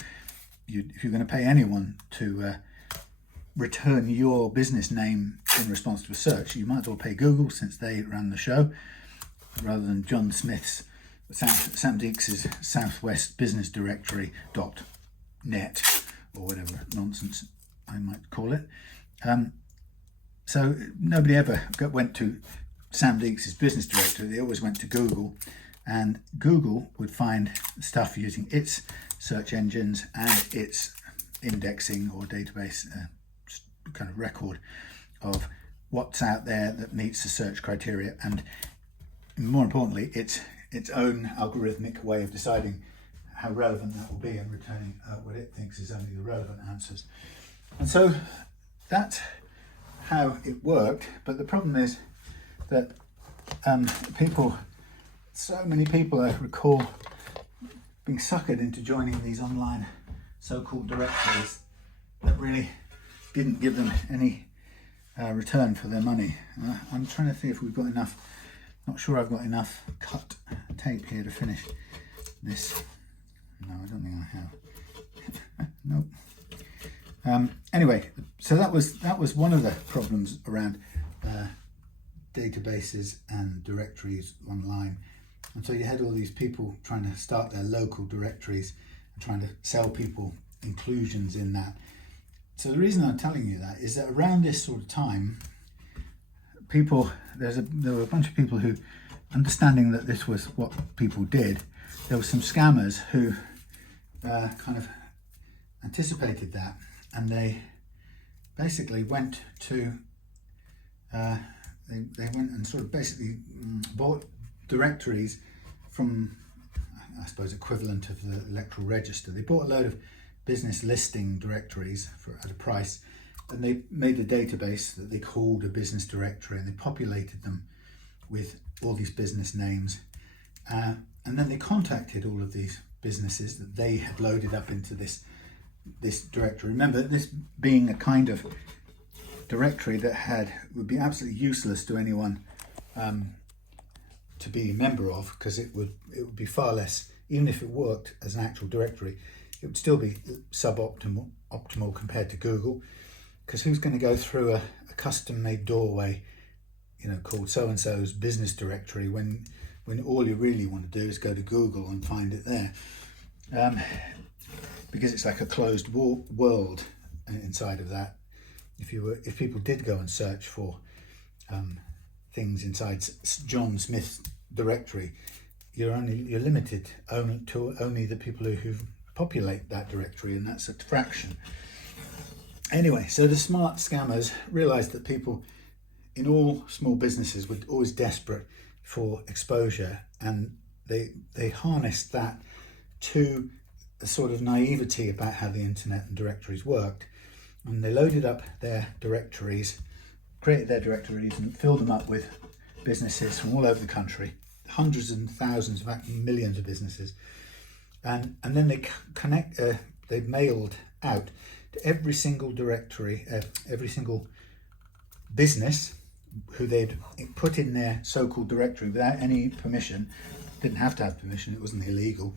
if you're going to pay anyone to return your business name in response to a search, you might as well pay Google, since they ran the show, rather than John Smith's, Sam Deaks's Southwest Business Directory.net or whatever nonsense I might call it. So nobody ever went to Sam Deaks's business directory. They always went to Google, and Google would find stuff using its search engines and its indexing or database kind of record of what's out there that meets the search criteria, and more importantly, its own algorithmic way of deciding how relevant that will be and returning what it thinks is only the relevant answers. And so that's how it worked. But the problem is that so many people, I recall, being suckered into joining these online so-called directories that really didn't give them any return for their money. I'm trying to see if we've got enough, not sure I've got enough cut tape here to finish this. No, I don't think I have. Nope. Anyway, so that was one of the problems around databases and directories online. And so you had all these people trying to start their local directories and trying to sell people inclusions in that. So the reason I'm telling you that is that around this sort of time, there were a bunch of people who, understanding that this was what people did, there were some scammers who kind of anticipated that, and they basically went to they went and sort of basically bought directories from, I suppose, equivalent of the electoral register. They bought a load of business listing directories at a price, and they made a database that they called a business directory, and they populated them with all these business names, and then they contacted all of these businesses that they had loaded up into this directory. Remember, this being a kind of directory that would be absolutely useless to anyone to be a member of, because it would be far less, even if it worked as an actual directory, it would still be suboptimal compared to Google, because who's going to go through a custom-made doorway, you know, called so-and-so's business directory when all you really want to do is go to Google and find it there, because it's like a closed world inside of that. If people did go and search for things inside John Smith's directory, you're limited to only the people who populate that directory, and that's a fraction. Anyway, so the smart scammers realized that people in all small businesses were always desperate for exposure, and they harnessed that to a sort of naivety about how the internet and directories worked. And they loaded up their directories, created their directories, and filled them up with businesses from all over the country, hundreds and thousands, in fact millions of businesses. And then they mailed out to every single directory, every single business who they'd put in their so-called directory without any permission. Didn't have to have permission, it wasn't illegal.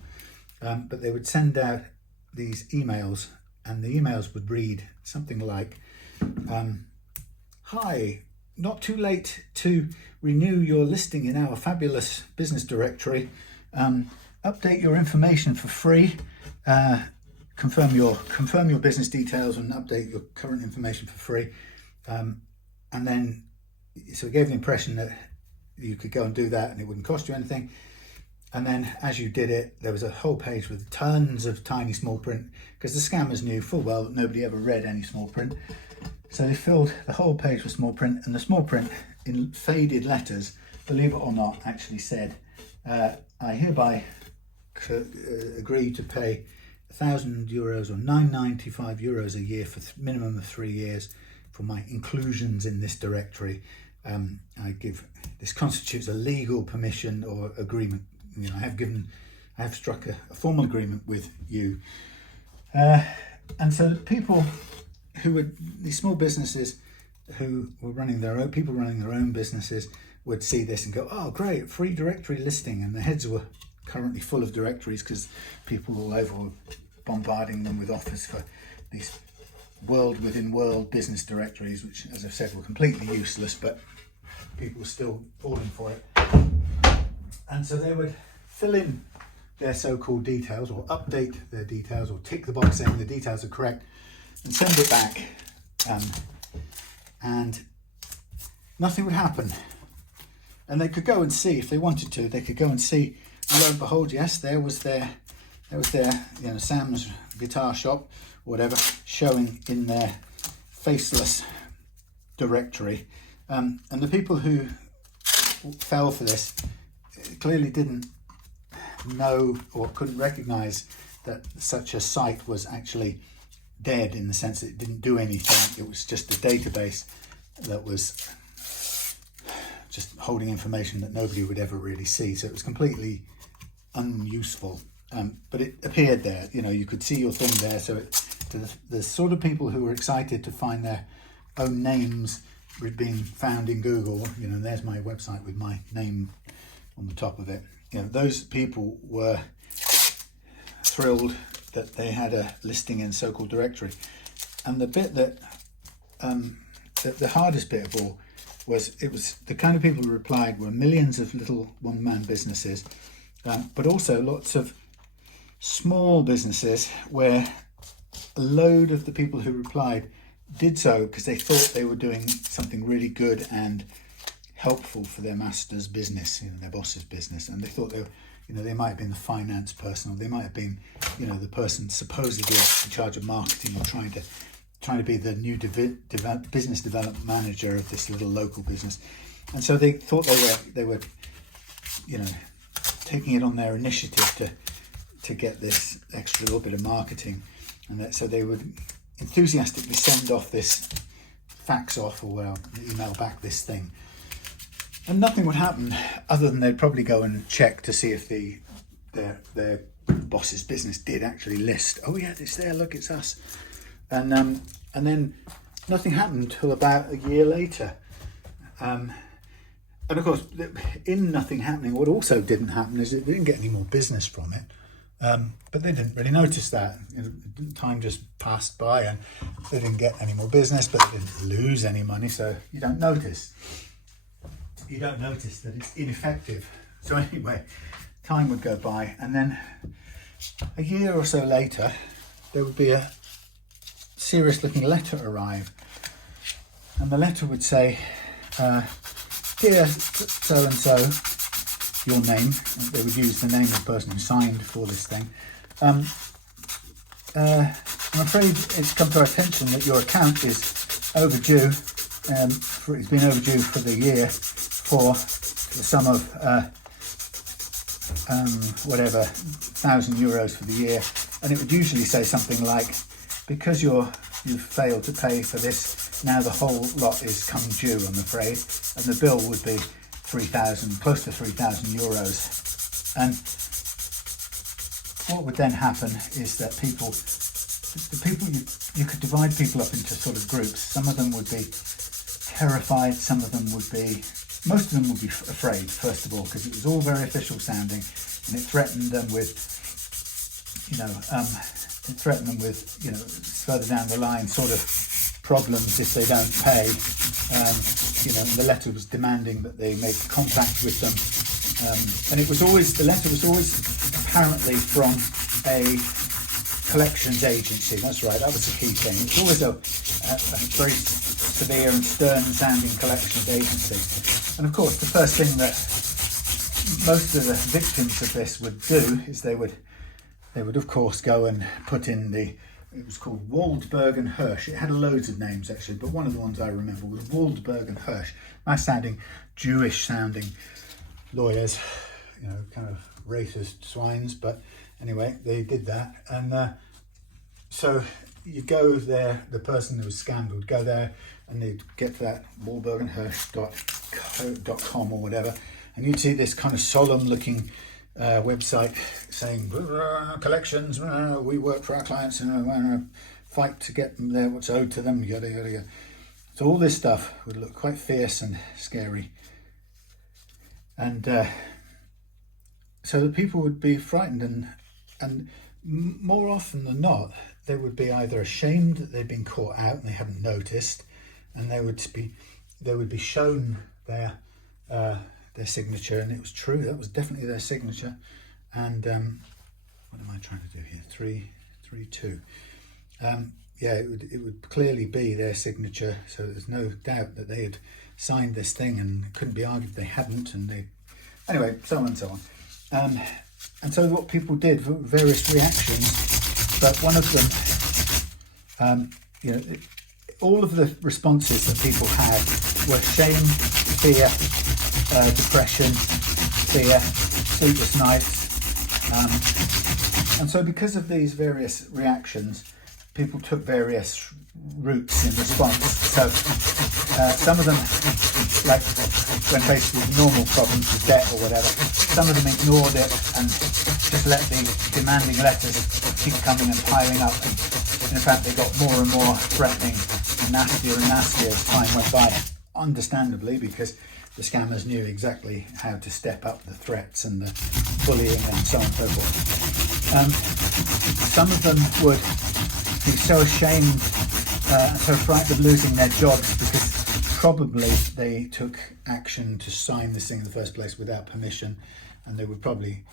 But they would send out these emails, and the emails would read something like, hi, not too late to renew your listing in our fabulous business directory. Update your information for free. Confirm your business details and update your current information for free. And then, so it gave the impression that you could go and do that and it wouldn't cost you anything. And then as you did it, there was a whole page with tons of tiny small print, because the scammers knew full well that nobody ever read any small print. So they filled the whole page with small print, and the small print in faded letters, believe it or not, actually said, I hereby agree to pay €1,000 or €995 a year for minimum of 3 years for my inclusions in this directory. This constitutes a legal permission or agreement. You know, I have struck a formal agreement with you. And so people who were these small businesses who were running their own businesses would see this and go, oh great, free directory listing, and their heads were currently full of directories because people all over were bombarding them with offers for these world within world business directories, which, as I've said, were completely useless, but people were still falling for it. And so they would fill in their so-called details, or update their details, or tick the box saying the details are correct, and send it back, and nothing would happen. And they could go and see, if they wanted to, they could go and see, and lo and behold, yes, there was their Sam's guitar shop, or whatever, showing in their faceless directory. And the people who fell for this clearly didn't know or couldn't recognize that such a site was actually dead, in the sense that it didn't do anything. It was just a database that was just holding information that nobody would ever really see. So it was completely unuseful. But it appeared there, you know, you could see your thing there. So to the sort of people who were excited to find their own names being found in Google, you know, there's my website with my name on the top of it. You know, those people were thrilled that they had a listing in so-called directory. And the bit that, the hardest bit of all was, it was the kind of people who replied were millions of little one-man businesses, but also lots of small businesses where a load of the people who replied did so because they thought they were doing something really good and helpful for their master's business, you know, their boss's business, and they thought they were, you know, they might have been the finance person, or they might have been, you know, the person supposedly in charge of marketing, or trying to be the new business development manager of this little local business. And so they thought they were, you know, taking it on their initiative to get this extra little bit of marketing, and so they would enthusiastically send off this fax off, or email back this thing, and nothing would happen other than they'd probably go and check to see if their boss's business did actually list. Oh yeah, it's there, look, it's us. And then nothing happened until about a year later. And of course, in nothing happening, what also didn't happen is they didn't get any more business from it. But they didn't really notice that. You know, time just passed by and they didn't get any more business, but they didn't lose any money, so you don't notice. You don't notice that it's ineffective. So anyway, time would go by, and then a year or so later, there would be a serious looking letter arrive, and the letter would say, dear so-and-so, your name. They would use the name of the person who signed for this thing. I'm afraid it's come to our attention that your account is overdue. It's been overdue for the year for the sum of whatever, €1,000 for the year. And it would usually say something like, because you've failed to pay for this, now the whole lot is come due, I'm afraid. And the bill would be close to €3,000. And what would then happen is that you could divide people up into sort of groups. Some of them would be terrified, most of them would be afraid, first of all, because it was all very official sounding, and it threatened them with, further down the line sort of problems if they don't pay. The letter was demanding that they make contact with them, and the letter was always apparently from a collections agency. That's right, that was the key thing. It's always a very severe and stern sounding collections agency. And of course, the first thing that most of the victims of this would do is they would of course go and put in it was called Waldberg and Hirsch. It had loads of names actually, but one of the ones I remember was Waldberg and Hirsch. Nice sounding, Jewish sounding lawyers, you know, kind of racist swines, but anyway, they did that. And so you go there, the person who was scammed would go there and they'd get to that waldbergandhirsch.com or whatever, and you'd see this kind of solemn looking website saying collections, we work for our clients and fight to get them there, what's owed to them, yada yada yada. So all this stuff would look quite fierce and scary, and so that people would be frightened, and more often than not they would be either ashamed that they'd been caught out and they hadn't noticed, and they would be shown their signature, and it was true, that was definitely their signature. And what am I trying to do here? 332. Yeah, it would clearly be their signature, so there's no doubt that they had signed this thing, and couldn't be argued they hadn't. And they, anyway, so on and so on. And so what people did, various reactions, but one of them, you know, all of the responses that people had were shame, fear, depression, fear, sleepless nights, and so because of these various reactions, people took various routes in response. So some of them, like when faced with normal problems with debt or whatever, some of them ignored it and just let the demanding letters keep coming and piling up, and in fact they got more and more threatening, nastier and nastier as time went by, understandably, because the scammers knew exactly how to step up the threats and the bullying and so on and so forth. Some of them would be so ashamed and so frightened of losing their jobs, because probably they took action to sign this thing in the first place without permission, and they were probably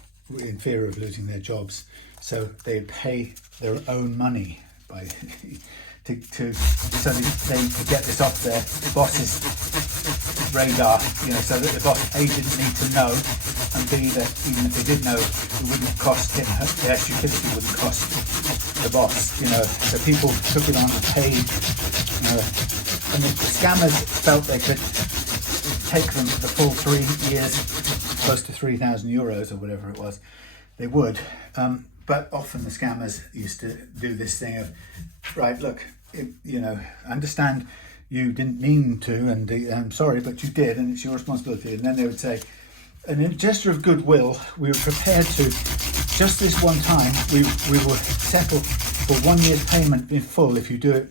in fear of losing their jobs, so they'd pay their own money by so they could get this off their boss's radar, you know, so that the boss A didn't need to know, and B, that even if they did know, it wouldn't cost him, their stupidity wouldn't cost the boss, you know. So people took it on the page, you know, and the scammers felt they could take them for the full 3 years, close to 3,000 euros or whatever it was, they would. But often the scammers used to do this thing of, right, look, you know, I understand you didn't mean to, and I'm sorry, but you did, and it's your responsibility. And then they would say, and in a gesture of goodwill, we were prepared to, just this one time, we will settle for 1 year's payment in full if you do it,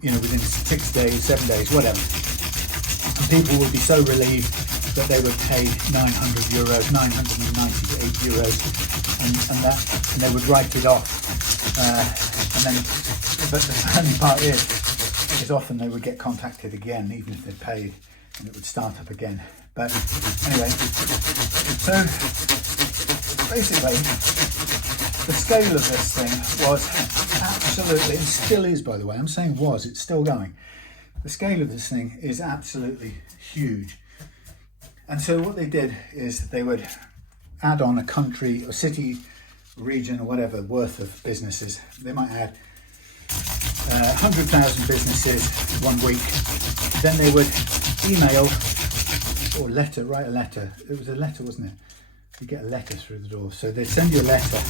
you know, within 6 days, 7 days, whatever. And people would be so relieved that they would pay 900 euros, 998 euros, and they would write it off. And then, but the funny part is often they would get contacted again, even if they paid, and it would start up again. But anyway, so basically, the scale of this thing was absolutely, and still is, by the way, I'm saying was, it's still going. The scale of this thing is absolutely huge. And so what they did is they would add on a country or city, region or whatever worth of businesses. They might add 100,000 businesses 1 week. Then they would email or write a letter. It was a letter, wasn't it? You get a letter through the door. So they'd send you a letter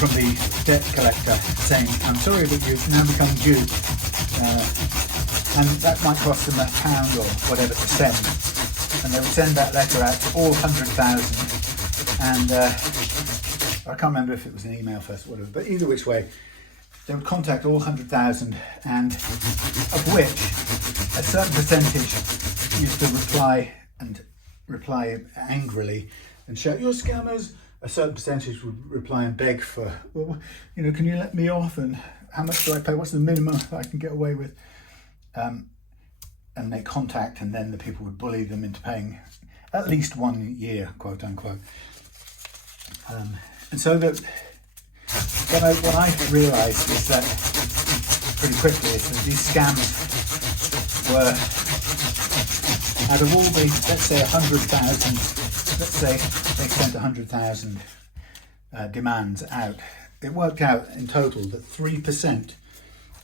from the debt collector saying, I'm sorry, but you've now become due. And that might cost them £1 or whatever to send. And they would send that letter out to all 100,000. And I can't remember if it was an email first or whatever, but either which way, they would contact all 100,000, and of which a certain percentage used to reply angrily and shout, "You're scammers." A certain percentage would reply and beg for, well, you know, can you let me off, and how much do I pay? What's the minimum that I can get away with? And they contact, and then the people would bully them into paying at least 1 year, quote unquote. And so that what I realised is that pretty quickly is that these scams were, out of all the, let's say 100,000 let's say they sent 100,000 demands out. It worked out in total that 3%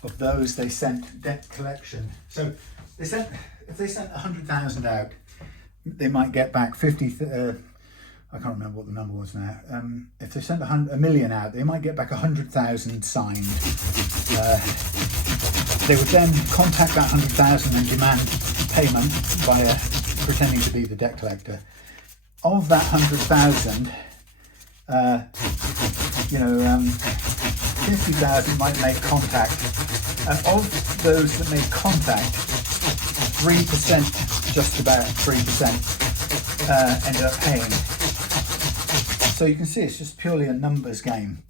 of those they sent debt collection. So if they sent 100,000 out, they might get back 50. I can't remember what the number was now. If they sent a million out, they might get back 100,000 signed. They would then contact that 100,000 and demand payment via pretending to be the debt collector. Of that 100,000, 50,000 might make contact, and of those that made contact, 3%, just about 3%, ended up paying. So you can see it's just purely a numbers game,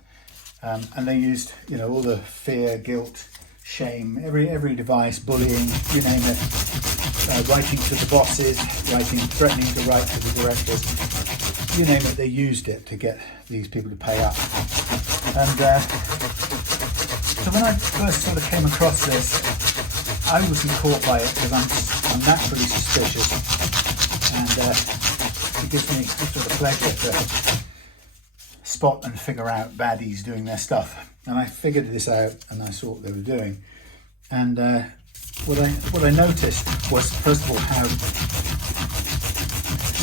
and they used, all the fear, guilt, shame, every device, bullying, you name it, writing to the bosses, threatening to write to the directors, you name it, they used it to get these people to pay up. And so when I first sort of came across this, I wasn't caught by it because I'm naturally suspicious, and it gives me sort of pleasure to spot and figure out baddies doing their stuff. And I figured this out, and I saw what they were doing. And what I noticed was, first of all, how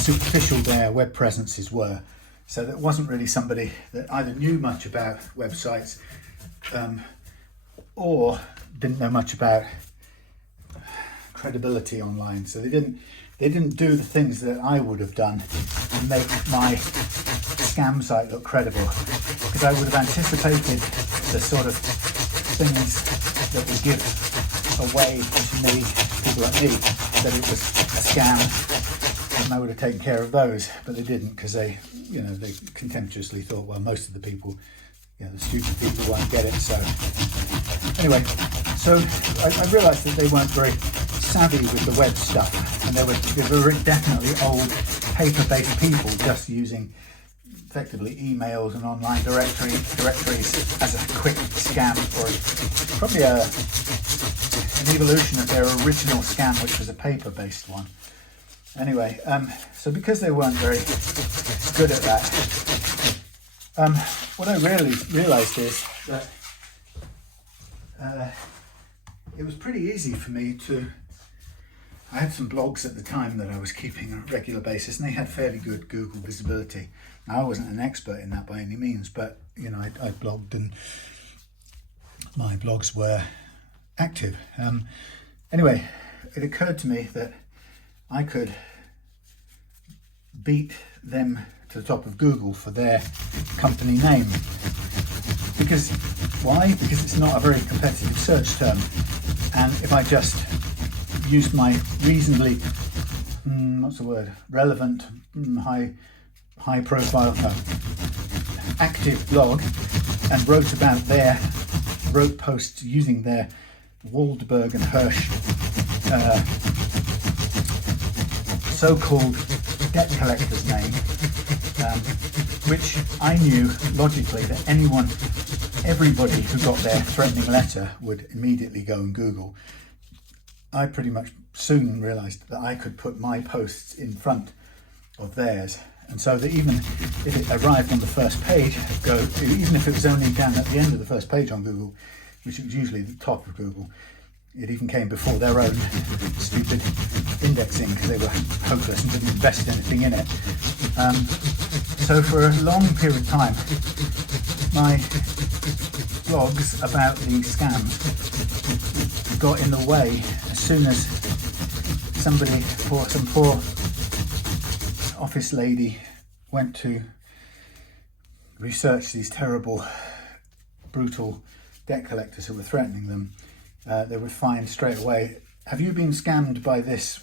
superficial their web presences were. So that wasn't really somebody that either knew much about websites or didn't know much about credibility online. So they didn't do the things that I would have done to make my scam site look credible, because I would have anticipated the sort of things that would give away to me, people like me, that it was a scam, and I would have taken care of those, but they didn't, because they contemptuously thought, well, most of the people, the stupid people won't get it. So anyway, so I realised that they weren't very savvy with the web stuff, and they were definitely old paper-based people just using effectively emails and online directories as a quick scam, or probably an evolution of their original scam, which was a paper-based one. Anyway, so because they weren't very good at that, what I really realised is that it was pretty easy for me to. I had some blogs at the time that I was keeping on a regular basis, and they had fairly good Google visibility. Now, I wasn't an expert in that by any means, but I blogged, and my blogs were active. Anyway, it occurred to me that I could beat them to the top of Google for their company name. Why? Because it's not a very competitive search term, and if I just used my reasonably, relevant, high profile, active blog, and wrote posts using their Waldberg and Hirsch so-called debt collector's name, which I knew logically that everybody who got their threatening letter would immediately go and Google. I pretty much soon realised that I could put my posts in front of theirs, and so that even if it arrived on the first page, even if it was only down at the end of the first page on Google, which was usually the top of Google, it even came before their own stupid indexing, because they were hopeless and didn't invest anything in it. So for a long period of time, my blogs about these scams got in the way as soon as some poor office lady went to research these terrible, brutal debt collectors who were threatening them. They would find straight away, have you been scammed by this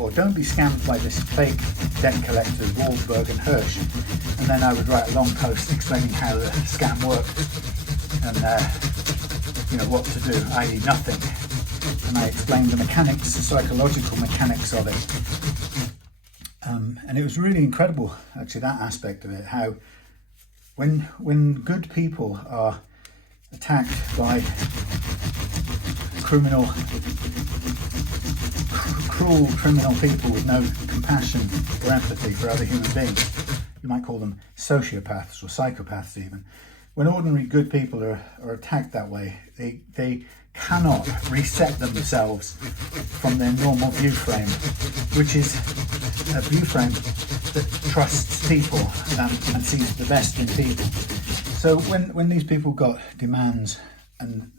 or don't be scammed by this fake debt collector, Waldberg and Hirsch. And then I would write a long post explaining how the scam worked and what to do, i.e. nothing. And I explained the psychological mechanics of it. And it was really incredible, actually, that aspect of it, how when good people are attacked by cruel, criminal people with no compassion or empathy for other human beings. You might call them sociopaths or psychopaths even. When ordinary good people are attacked that way, they cannot reset themselves from their normal view frame, which is a view frame that trusts people and sees the best in people. So when these people got demands, and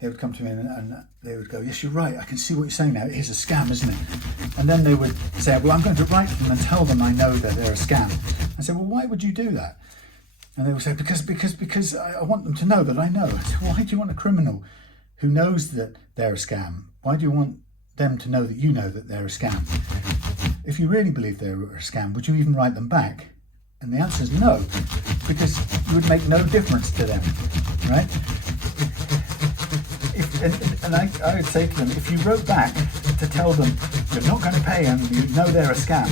they would come to me and they would go, yes, you're right, I can see what you're saying now, it is a scam, isn't it? And then they would say, well, I'm going to write to them and tell them I know that they're a scam. I said, well, why would you do that? And they would say, because I want them to know that I know. I said, why do you want a criminal who knows that they're a scam? Why do you want them to know that you know that they're a scam? If you really believe they're a scam, would you even write them back? And the answer is no, because it would make no difference to them, right? And I would say to them, if you wrote back to tell them you're not going to pay and you know they're a scam,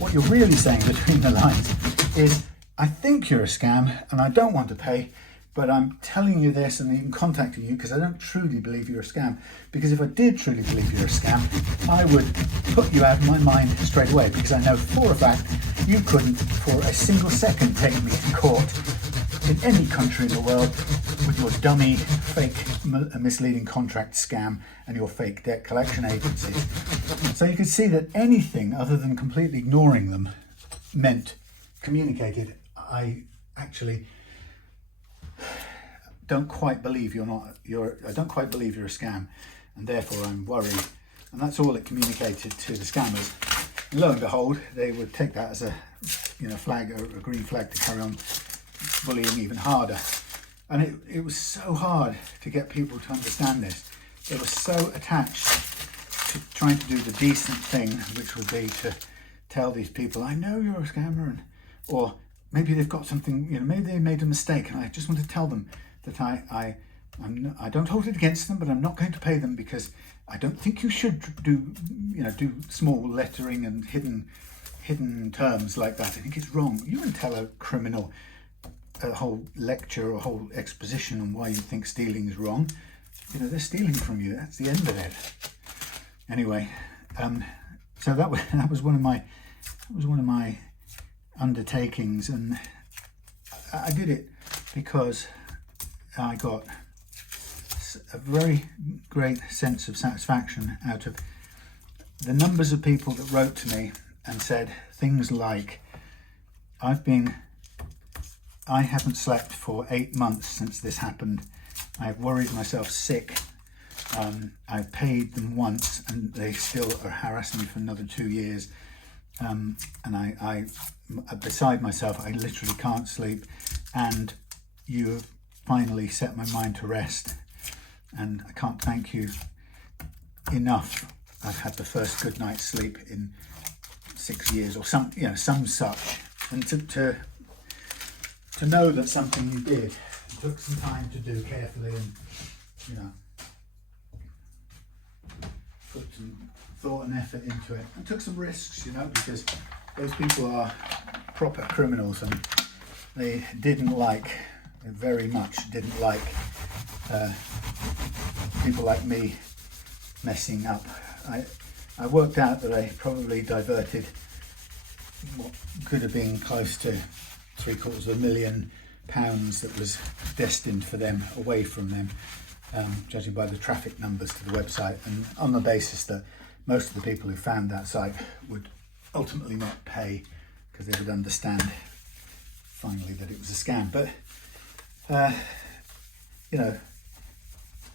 what you're really saying between the lines is, I think you're a scam and I don't want to pay, but I'm telling you this and even contacting you because I don't truly believe you're a scam. Because if I did truly believe you're a scam, I would put you out of my mind straight away, because I know for a fact you couldn't for a single second take me to court in any country in the world with your dummy, fake, misleading contract scam and your fake debt collection agencies. So you can see that anything other than completely ignoring them communicated, I actually don't quite believe I don't quite believe you're a scam, and therefore I'm worried. And that's all it communicated to the scammers. And lo and behold, they would take that as a flag, a green flag, to carry on bullying even harder. And it was so hard to get people to understand this. They were so attached to trying to do the decent thing, which would be to tell these people, I know you're a scammer, or maybe they've got something, maybe they made a mistake, and I just want to tell them that I don't hold it against them, but I'm not going to pay them because I don't think you should do small lettering and hidden terms like that. I think it's wrong. You wouldn't tell a criminal a whole lecture or a whole exposition on why you think stealing is wrong. They're stealing from you. That's the end of it. Anyway, so that was one of my undertakings, and I did it because I got a very great sense of satisfaction out of the numbers of people that wrote to me and said things like, I haven't slept for 8 months since this happened. I've worried myself sick. I've paid them once and they still are harassing me for another 2 years. And I beside myself, I literally can't sleep. And you have finally set my mind to rest. And I can't thank you enough. I've had the first good night's sleep in 6 years or some such. And to know that something you did took some time to do carefully, and put some thought and effort into it, and took some risks, because those people are proper criminals, and they very much didn't like people like me messing up. I worked out that I probably diverted what could have been close to £750,000 that was destined for them away from them, judging by the traffic numbers to the website, and on the basis that most of the people who found that site would ultimately not pay because they would understand finally that it was a scam. But that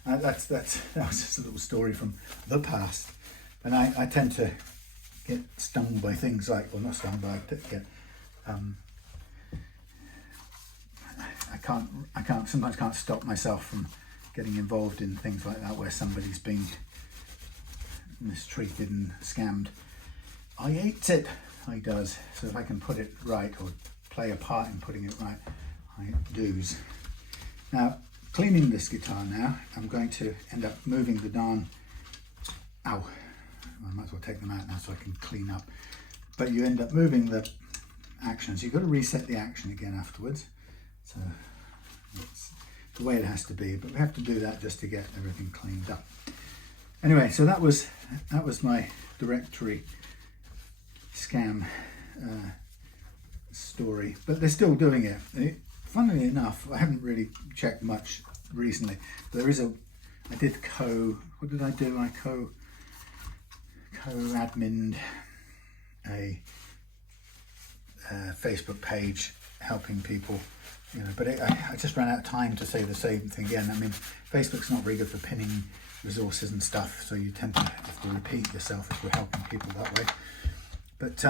was just a little story from the past, and I tend to get stung by things like, well, not stung, but I sometimes can't stop myself from getting involved in things like that where somebody's being mistreated and scammed. I hate it. I does. So if I can put it right or play a part in putting it right, I do's. Now, cleaning this guitar now, I'm going to end up moving the darn, I might as well take them out now so I can clean up. But you end up moving the action, so you've got to reset the action again afterwards. So it's the way it has to be, but we have to do that just to get everything cleaned up. Anyway, so that was my directory scam story, but they're still doing it. Funnily enough, I haven't really checked much recently. There is I did what did I do? I co-admined a Facebook page helping people, you know, but I just ran out of time to say the same thing again. I mean, Facebook's not very good for pinning resources and stuff, so you tend to have to repeat yourself if you're helping people that way. But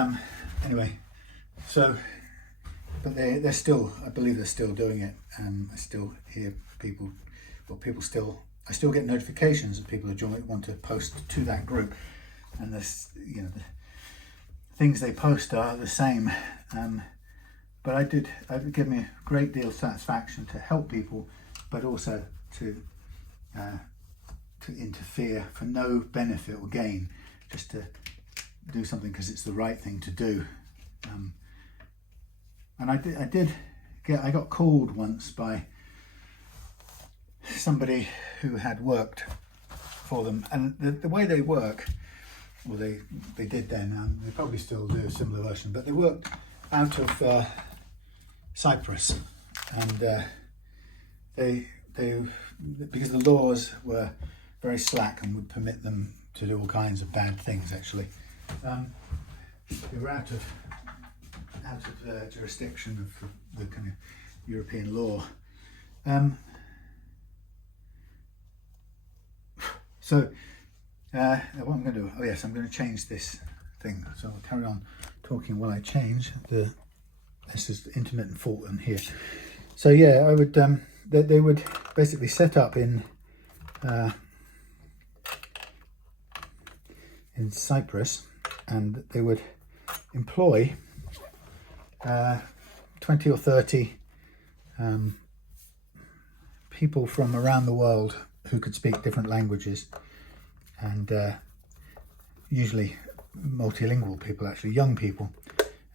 anyway, so, but they're still, I believe they're still doing it. I still hear people, I still get notifications of people who want to post to that group, and this, you know, the things they post are the same. But it gave me a great deal of satisfaction to help people, but also to interfere for no benefit or gain, just to do something because it's the right thing to do. And I got called once by somebody who had worked for them, and the way they work, well, they did then, they probably still do a similar version, but they worked out of Cyprus, and they because the laws were very slack and would permit them to do all kinds of bad things. Actually, they were out of jurisdiction of the kind of European law. So what I'm going to do? Oh yes, I'm going to change this thing. So I'll carry on talking while I change the. This is intermittent fault in here. So yeah, I would. They would basically set up in Cyprus, and they would employ 20 or 30 people from around the world who could speak different languages, and usually multilingual people, actually young people.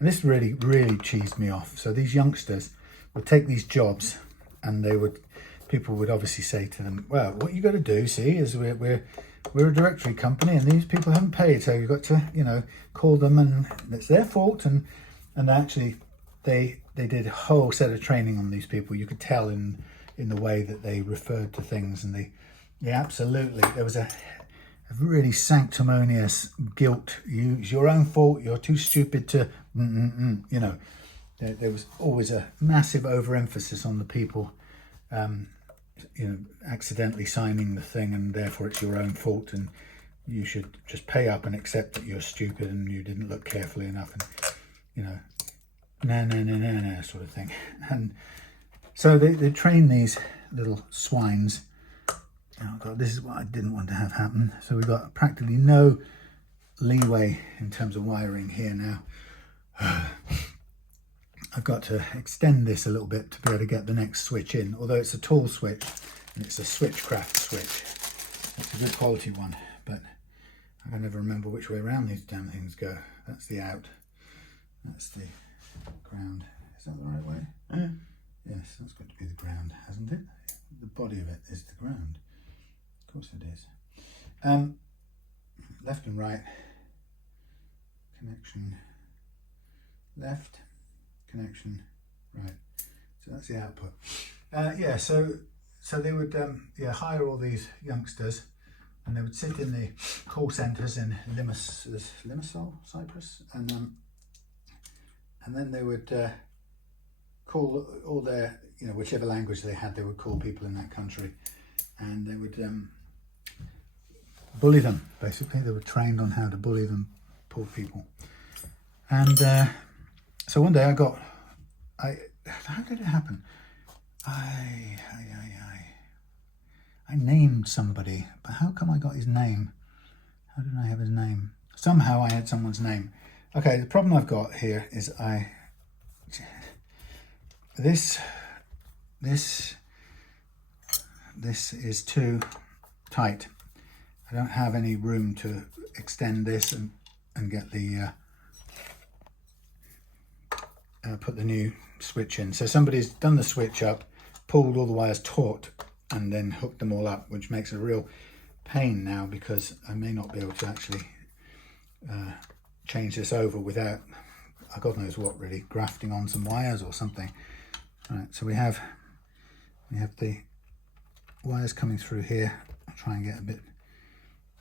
And this really cheesed me off. So these youngsters would take these jobs, and people would obviously say to them, well, what you got to do, see, is we're a directory company, and these people haven't paid, so you've got to, you know, call them, and it's their fault. And actually they did a whole set of training on these people. You could tell in the way that they referred to things, and they absolutely, there was a really sanctimonious guilt. It's your own fault, you're too stupid to you know. There was always a massive overemphasis on the people you know, accidentally signing the thing, and therefore it's your own fault, and you should just pay up and accept that you're stupid and you didn't look carefully enough, and you know, no sort of thing. And so they train these little swines. Oh God, this is what I didn't want to have happen. So we've got practically no leeway in terms of wiring here now. I've got to extend this a little bit to be able to get the next switch in, although it's a tall switch and it's a Switchcraft switch. It's a good quality one, but I can never remember which way around these damn things go. That's the out, that's the ground. Is that the right way? Yes, that's got to be the ground, hasn't it? The body of it is the ground. Of course it is. Left and right, connection left, connection right. So that's the output. Yeah, so they would hire all these youngsters, and they would sit in the call centres in Limassol, Cyprus, and then they would call all their, you know, whichever language they had, they would call people in that country, and they would bully them. Basically, they were trained on how to bully them, poor people. And so one day how did it happen? I named somebody, but how come I got his name? How did I have his name? Somehow I had someone's name. Okay, the problem I've got here is this is too tight. I don't have any room to extend this and get the put the new switch in. So somebody's done the switch up, pulled all the wires taut, and then hooked them all up, which makes a real pain now because I may not be able to actually change this over without, God knows what really, grafting on some wires or something. All right, so we have the wires coming through here. I'll try and get a bit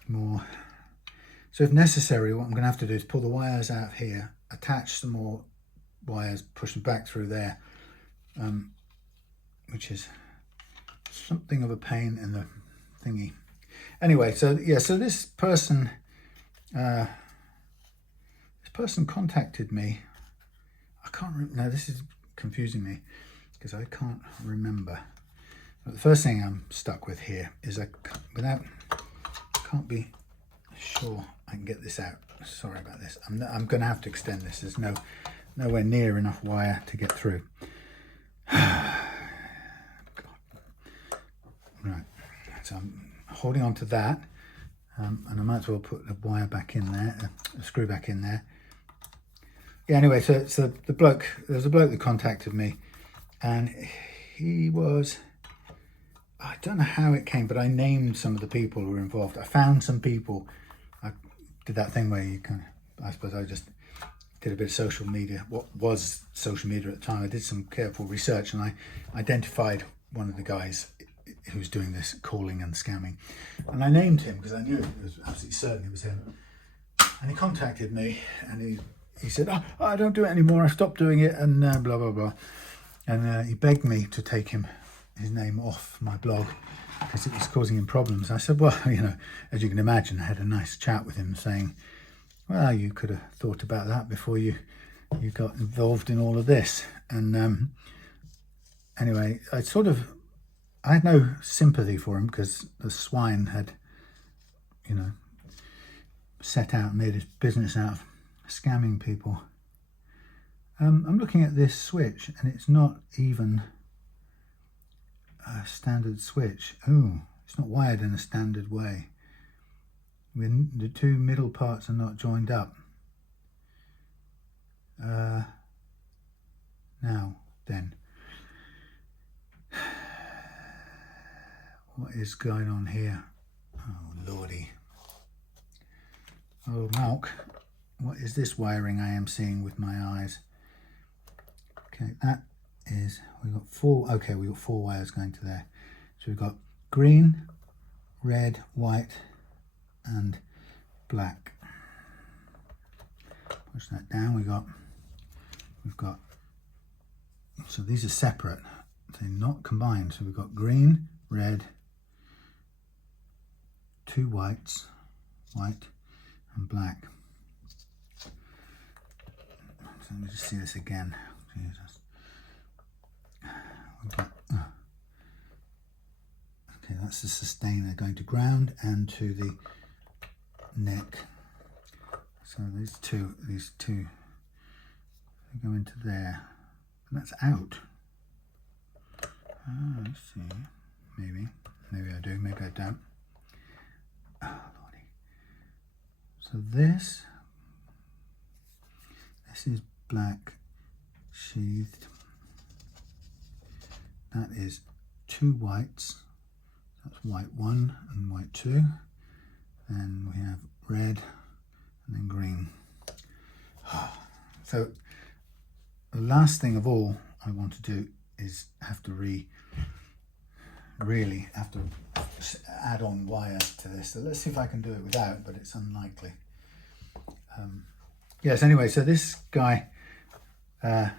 more. So if necessary, what I'm going to have to do is pull the wires out here, attach some more wires, push them back through there, which is something of a pain in the thingy. Anyway, so yeah, so this person contacted me. I can't remember. No, this is confusing me because I can't remember. But the first thing I'm stuck with here is I can't be sure I can get this out. Sorry about this. I'm going to have to extend this. There's nowhere near enough wire to get through. God. Right, so I'm holding on to that, and I might as well put the wire back in there, a screw back in there. Yeah, anyway, so there's a bloke that contacted me, and he was, I don't know how it came, but I named some of the people who were involved. I found some people. I did that thing where you kind of, I suppose I just did a bit of social media, what was social media at the time. I did some careful research and I identified one of the guys who was doing this calling and scamming. And I named him because I knew it was absolutely certain it was him. And he contacted me and he said, oh, I don't do it anymore. I stopped doing it and blah, blah, blah. And he begged me to take his name off my blog because it was causing him problems. I said, well, you know, as you can imagine, I had a nice chat with him saying, well, you could have thought about that before you got involved in all of this. And anyway, I had no sympathy for him because the swine had, you know, set out and made his business out of scamming people. I'm looking at this switch and it's not even a standard switch. Oh, it's not wired in a standard way. When the two middle parts are not joined up. Now then, what is going on here? Oh lordy. Oh Malk, what is this wiring I am seeing with my eyes? Okay, that is, we've got four wires going to there. So we've got green, red, white and black. Push that down. We've got so these are separate, they're not combined. So we've got green, red, two whites, white and black. So let me just see this again. Jesus. Okay, that's the sustainer going to ground and to the neck. So these two go into there, and that's out. Let's see, maybe I do, maybe I don't. Oh lordy. So this is black sheathed. That is two whites. That's white 1 and white 2. Then we have red and then green. So the last thing of all I want to do is have to really have to add on wires to this. So let's see if I can do it without, but it's unlikely. Yes, anyway, so this guy was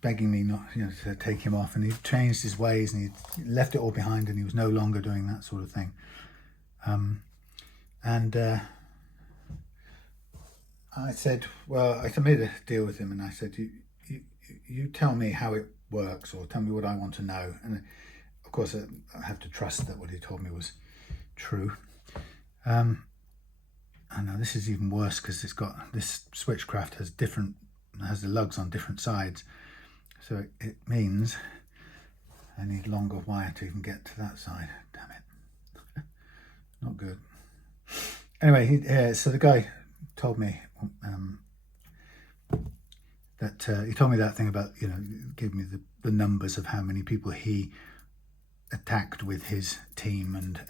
begging me not, to take him off, and he changed his ways and he left it all behind and he was no longer doing that sort of thing. I said, well, I made a deal with him and I said, you tell me how it works or tell me what I want to know. And of course I have to trust that what he told me was true. I know this is even worse because it's got, this Switchcraft has the lugs on different sides. So it means I need longer wire to even get to that side. Damn it. Not good. Anyway, so the guy told me that he told me that thing about, gave me the numbers of how many people he attacked with his team and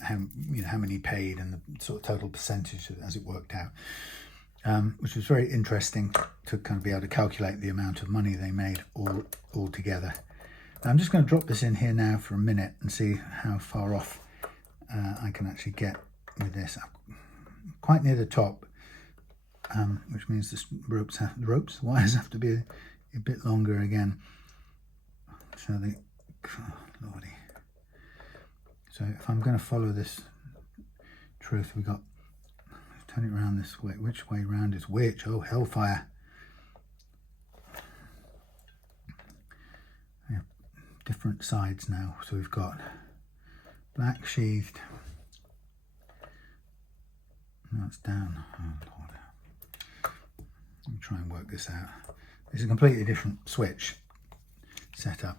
how many paid and the sort of total percentage as it worked out, which was very interesting to kind of be able to calculate the amount of money they made all together. I'm just going to drop this in here now for a minute and see how far off I can actually get with this. I'm quite near the top, which means the wires have to be a bit longer again. So lordy. So if I'm going to follow this truth, we got, turn it around this way. Which way round is which? Oh, hellfire. We have different sides now. So we've got black sheathed. No, it's down. Oh, Lord. Let me try and work this out. This is a completely different switch setup.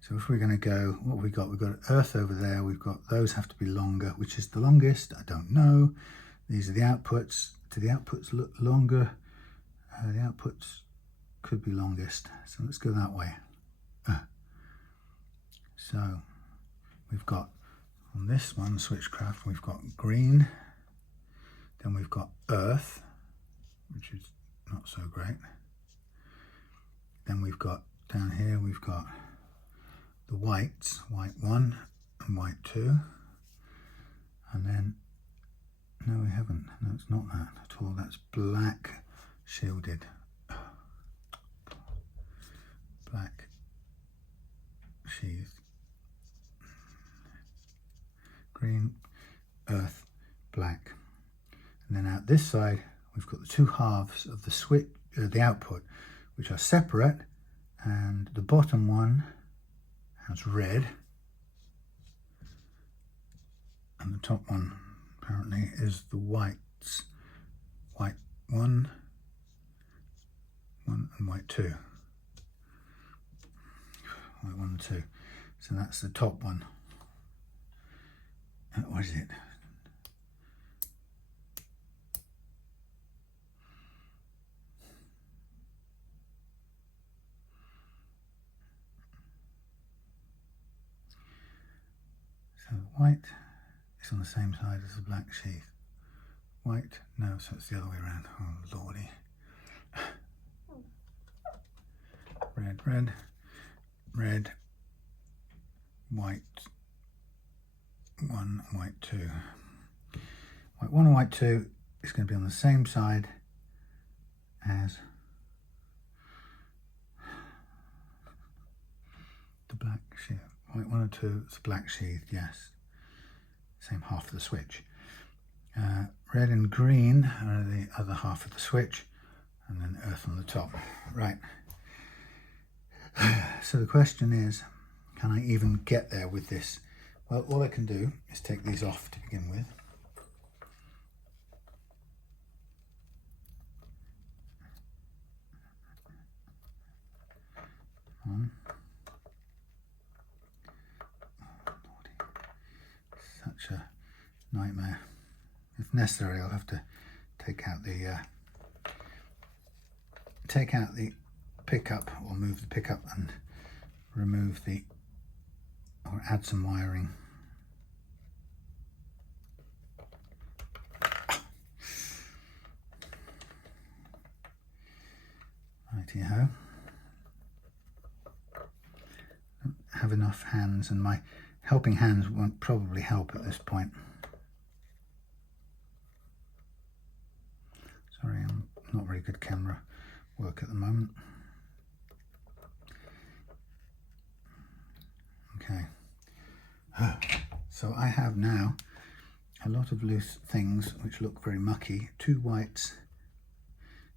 So if we're going to go, what have we got? We've got earth over there. We've got those have to be longer. Which is the longest? I don't know. These are the outputs. Do the outputs look longer? The outputs could be longest. So let's go that way. So we've got on this one, Switchcraft, we've got green. Then we've got earth, which is not so great. Then we've got down here, we've got the whites, white 1 and white 2. And then, no, we haven't. No, it's not that at all. That's black shielded. Black sheath. Green, earth, black. And then out this side, we've got the two halves of the switch, the output, which are separate, and the bottom one has red, and the top one apparently is the whites, white 1 and white 2, white 1 and 2. So that's the top one. What is it? So white is on the same side as the black sheath. White, no, so it's the other way around. Oh, lordy. Red, red, red, white 1, white 2. White 1 and white 2 is going to be on the same side as the black sheath. White 1 and 2 is black sheath, yes. Same half of the switch. Red and green are the other half of the switch, and then earth on the top. Right. So the question is, can I even get there with this? Well, all I can do is take these off to begin with. Such a nightmare. If necessary, I'll have to take out the pickup, or move the pickup and remove or add some wiring. Righty-ho. Don't have enough hands, and my helping hands won't probably help at this point. Sorry, I'm not very good camera work at the moment. Okay, so I have now a lot of loose things which look very mucky. Two whites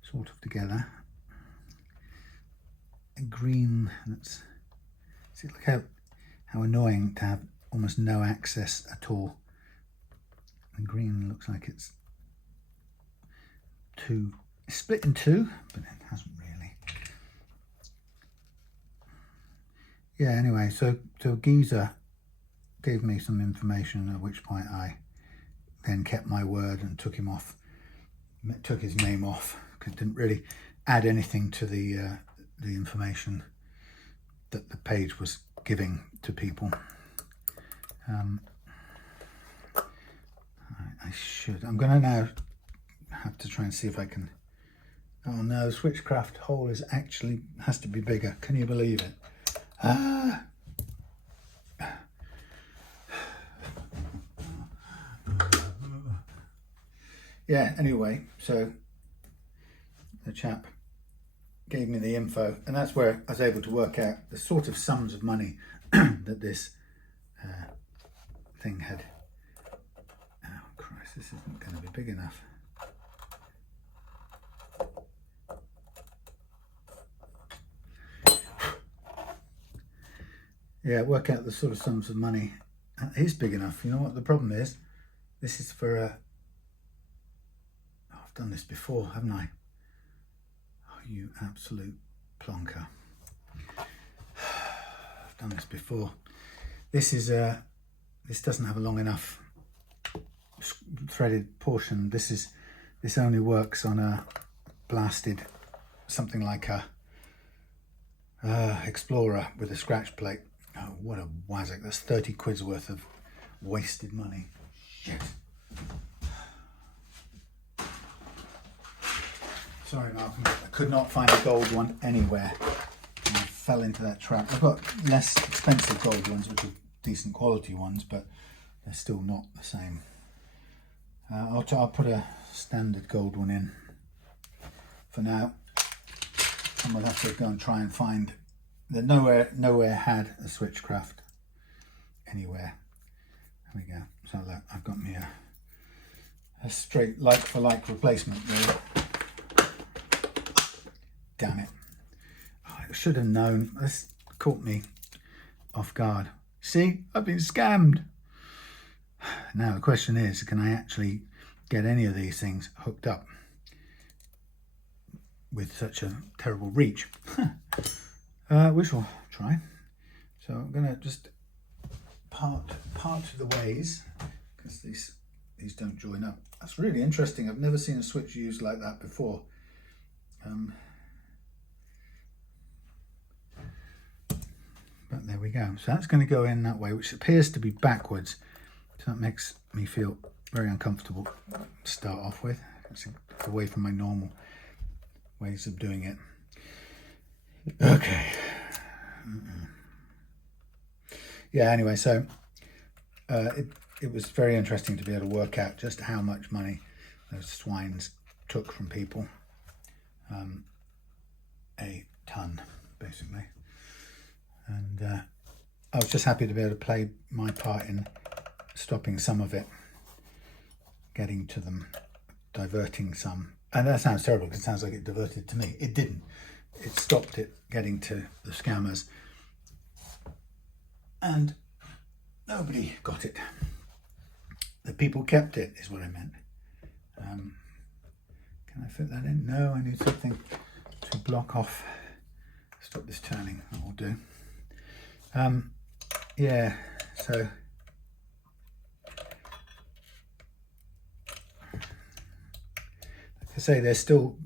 sort of together. A green that's, see, look how annoying to have almost no access at all. The green looks like it's split in two, but it hasn't really. Yeah, anyway, so Geezer gave me some information, at which point I then kept my word and took his name off, because it didn't really add anything to the information that the page was giving to people. I should. I'm going to now have to try and see if I can. Oh no, Switchcraft hole is actually has to be bigger. Can you believe it? Ah. Yeah, anyway, so the chap gave me the info, and that's where I was able to work out the sort of sums of money that this thing had. Oh Christ, this isn't going to be big enough. Yeah, work out the sort of sums of money. It is big enough. You know what the problem is? This is for a... Oh, I've done this before, haven't I? Oh, you absolute plonker. I've done this before. This is this doesn't have a long enough threaded portion. This only works on a blasted, something like a Explorer with a scratch plate. Oh, what a wazzock. That's 30 quid's worth of wasted money. Shit. Sorry, Malcolm. I could not find a gold one anywhere. And I fell into that trap. I've got less expensive gold ones, which are decent quality ones, but they're still not the same. I'll put a standard gold one in for now. And we'll have to go and try and find. That nowhere had a Switchcraft anywhere. There we go. So look, I've got me a straight like for like replacement really. Damn it. Oh, I should have known. This caught me off guard. See, I've been scammed. Now the question is, can I actually get any of these things hooked up with such a terrible reach? Which we'll try. So I'm going to just part the ways because these don't join up. That's really interesting. I've never seen a switch used like that before. But there we go. So that's going to go in that way, which appears to be backwards. So that makes me feel very uncomfortable to start off with. It's away from my normal ways of doing it. Okay. Yeah, anyway, so it was very interesting to be able to work out just how much money those swines took from people. A ton, basically. And I was just happy to be able to play my part in stopping some of it, getting to them, diverting some. And that sounds terrible because it sounds like it diverted to me. It didn't. It stopped it getting to the scammers. And nobody got it. The people kept it, is what I meant. Can I fit that in? No, I need something to block off. Stop this turning, that will do. Yeah, so like I say, they're still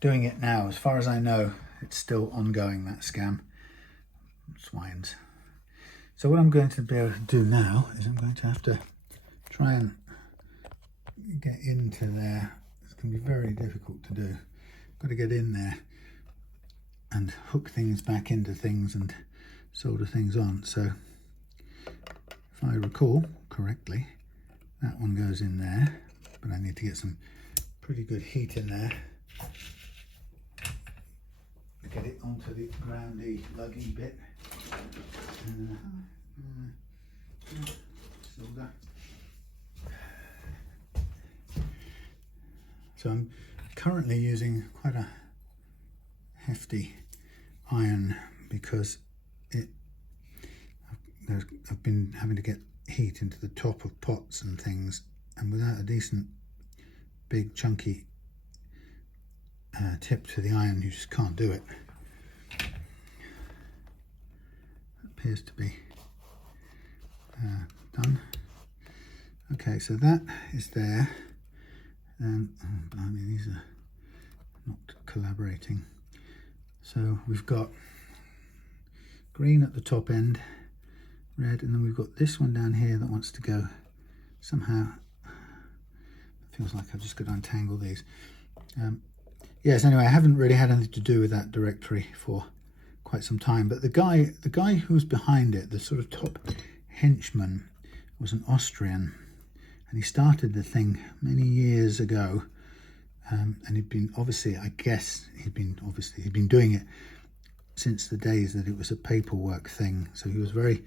doing it now. As far as I know, it's still ongoing, that scam. Swines. So what I'm going to be able to do now is I'm going to have to try and get into there. It's going to be very difficult to do. Got to get in there and hook things back into things and solder things on. So if I recall correctly, that one goes in there, but I need to get some pretty good heat in there to get it onto the groundy luggy bit. Solder. So I'm currently using quite a hefty iron because I've been having to get heat into the top of pots and things, and without a decent big chunky tip to the iron you just can't do it. Appears to be done. Okay, so that is there, and I mean these are not collaborating. So we've got green at the top end, red, and then we've got this one down here that wants to go somehow. It feels like I've just got to untangle these. Yes, anyway, I haven't really had anything to do with that directory for quite some time, but the guy who's behind it, the sort of top henchman, was an Austrian, and he started the thing many years ago, and he'd been obviously, I guess he'd been doing it since the days that it was a paperwork thing. So he was very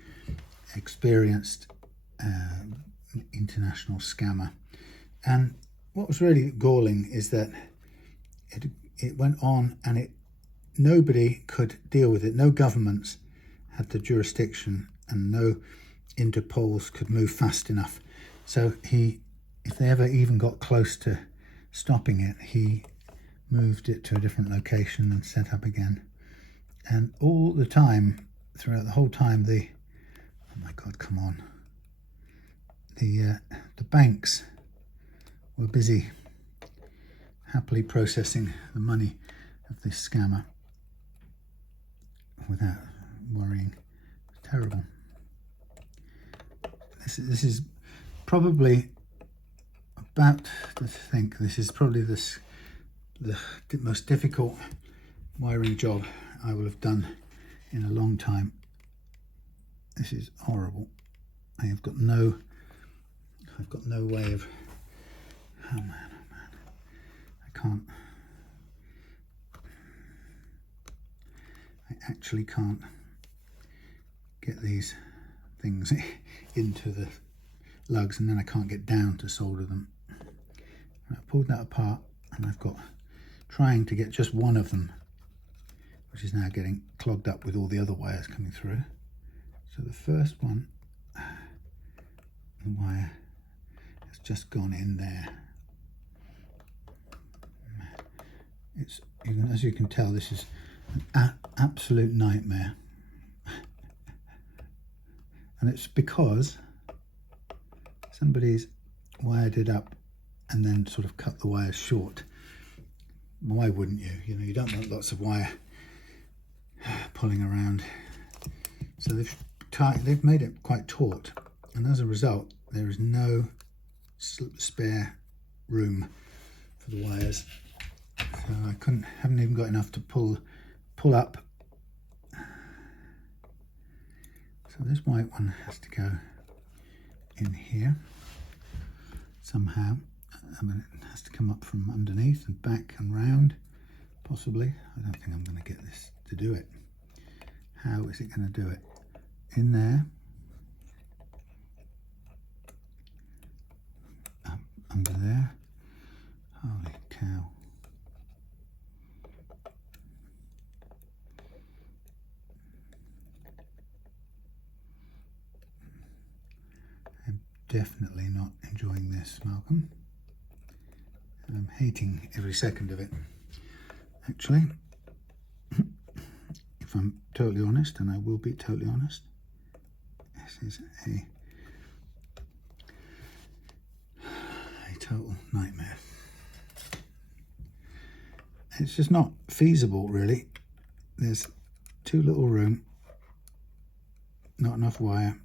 experienced international scammer. And what was really galling is that it went on, and nobody could deal with it. No governments had the jurisdiction, and no Interpols could move fast enough. So if they ever even got close to stopping it, he moved it to a different location and set up again. And all the time, throughout the whole time, oh my God, come on, the banks were busy happily processing the money of this scammer without worrying. It's terrible. This is probably about to think. This is probably the most difficult wiring job I will have done in a long time. This is horrible. I've got no way of. Oh man, I can't. I actually can't get these things into the lugs, and then I can't get down to solder them. I pulled that apart, and I've got trying to get just one of them, which is now getting clogged up with all the other wires coming through. So the first one, the wire has just gone in there. As you can tell, this is an absolute nightmare. And it's because somebody's wired it up and then sort of cut the wires short. Why wouldn't you? You know, you don't want lots of wire pulling around. So they've made it quite taut, and as a result, there is no spare room for the wires. So I haven't even got enough to pull up. So this white one has to go in here somehow. I mean, it has to come up from underneath and back and round, possibly. I don't think I'm going to get this to do it. How is it going to do it? In there, up under there. Holy cow. I'm definitely not enjoying this, Malcolm. I'm hating every second of it, actually. If I'm totally honest, and I will be totally honest, this is a total nightmare. It's just not feasible, really. There's too little room, not enough wire.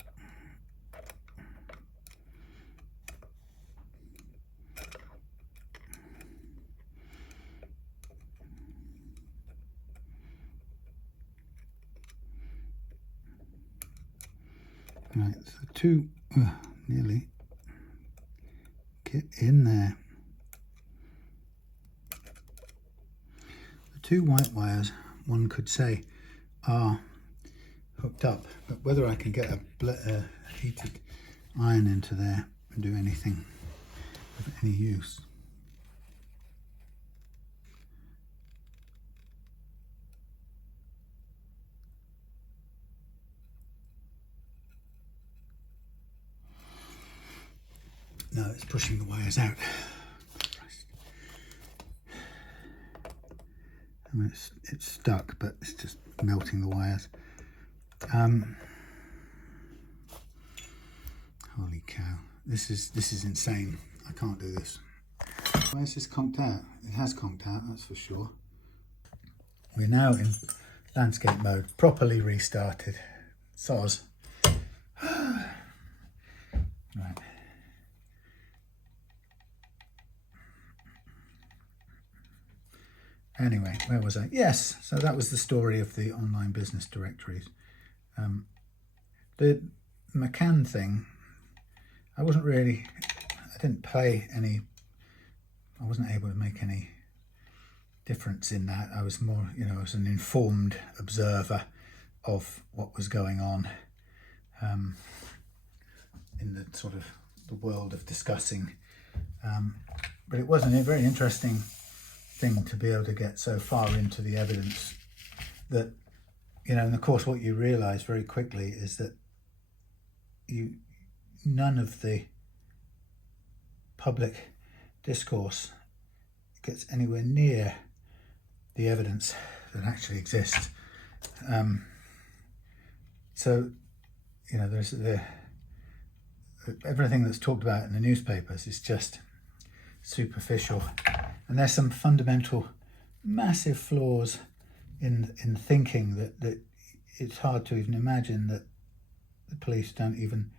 Right, so nearly get in there. The two white wires, one could say, are hooked up, but whether I can get a heated iron into there and do anything of any use. No, it's pushing the wires out. I mean, it's stuck, but it's just melting the wires. Holy cow! This is insane. I can't do this. Why is this conked out? It has conked out, that's for sure. We're now in landscape mode, properly restarted. Soz. Anyway, where was I? Yes, so that was the story of the online business directories. The McCann thing, I wasn't able to make any difference in that. I was more, I was an informed observer of what was going on in the sort of the world of discussing. But it wasn't a very interesting thing to be able to get so far into the evidence that, and of course what you realise very quickly is that none of the public discourse gets anywhere near the evidence that actually exists. So, there's everything that's talked about in the newspapers is just superficial, and there's some fundamental, massive flaws in thinking that it's hard to even imagine that the police don't even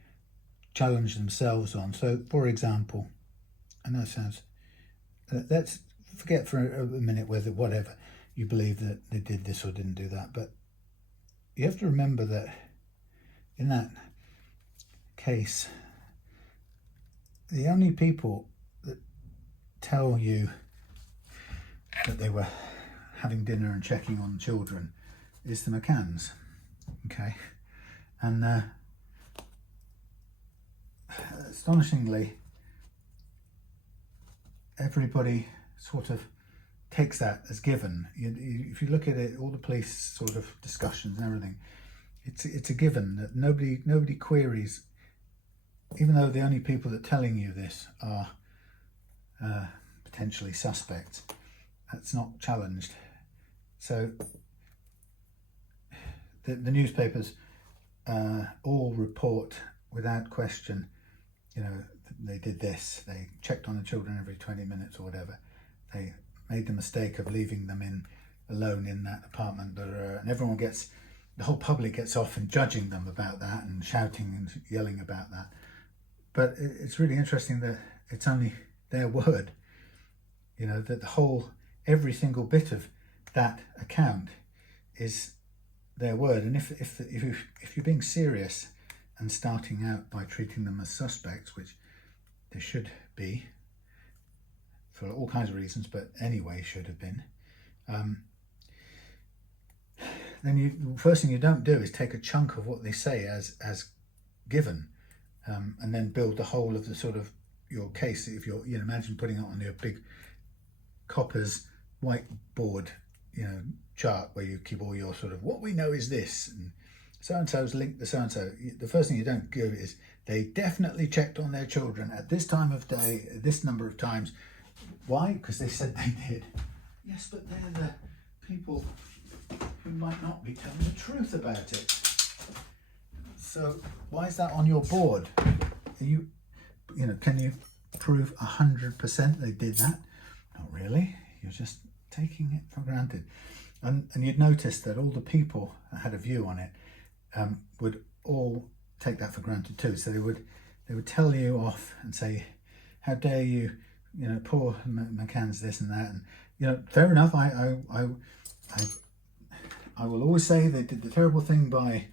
challenge themselves on. So, for example, I know it sounds, let's forget for a minute whether whatever you believe that they did this or didn't do that, but you have to remember that in that case, the only people that tell you that they were having dinner and checking on children is the McCanns, okay? And astonishingly, everybody sort of takes that as given. If you look at it, all the police sort of discussions and everything, it's a given that nobody queries, even though the only people that are telling you this are potentially suspects. That's not challenged. So the newspapers all report without question, they did this, they checked on the children every 20 minutes or whatever, they made the mistake of leaving them alone in that apartment, and everyone the whole public gets off and judging them about that and shouting and yelling about that. But it's really interesting that it's only their word, that every single bit of that account is their word. And if you're being serious and starting out by treating them as suspects, which they should be for all kinds of reasons, but anyway should have been, then the first thing you don't do is take a chunk of what they say as given, and then build the whole of the sort of your case. If you're, imagine putting it on your big coppers whiteboard, chart where you keep all your sort of, what we know is this, and so-and-so's linked to so-and-so. The first thing you don't do is, they definitely checked on their children at this time of day, this number of times. Why? Because they said they did. Yes, but they're the people who might not be telling the truth about it. So why is that on your board? Can you prove 100% they did that? Not really. You're just taking it for granted. And you'd notice that all the people that had a view on it would all take that for granted too. So they would tell you off and say, how dare you, poor McCann's this and that. And, fair enough. I will always say they did the terrible thing by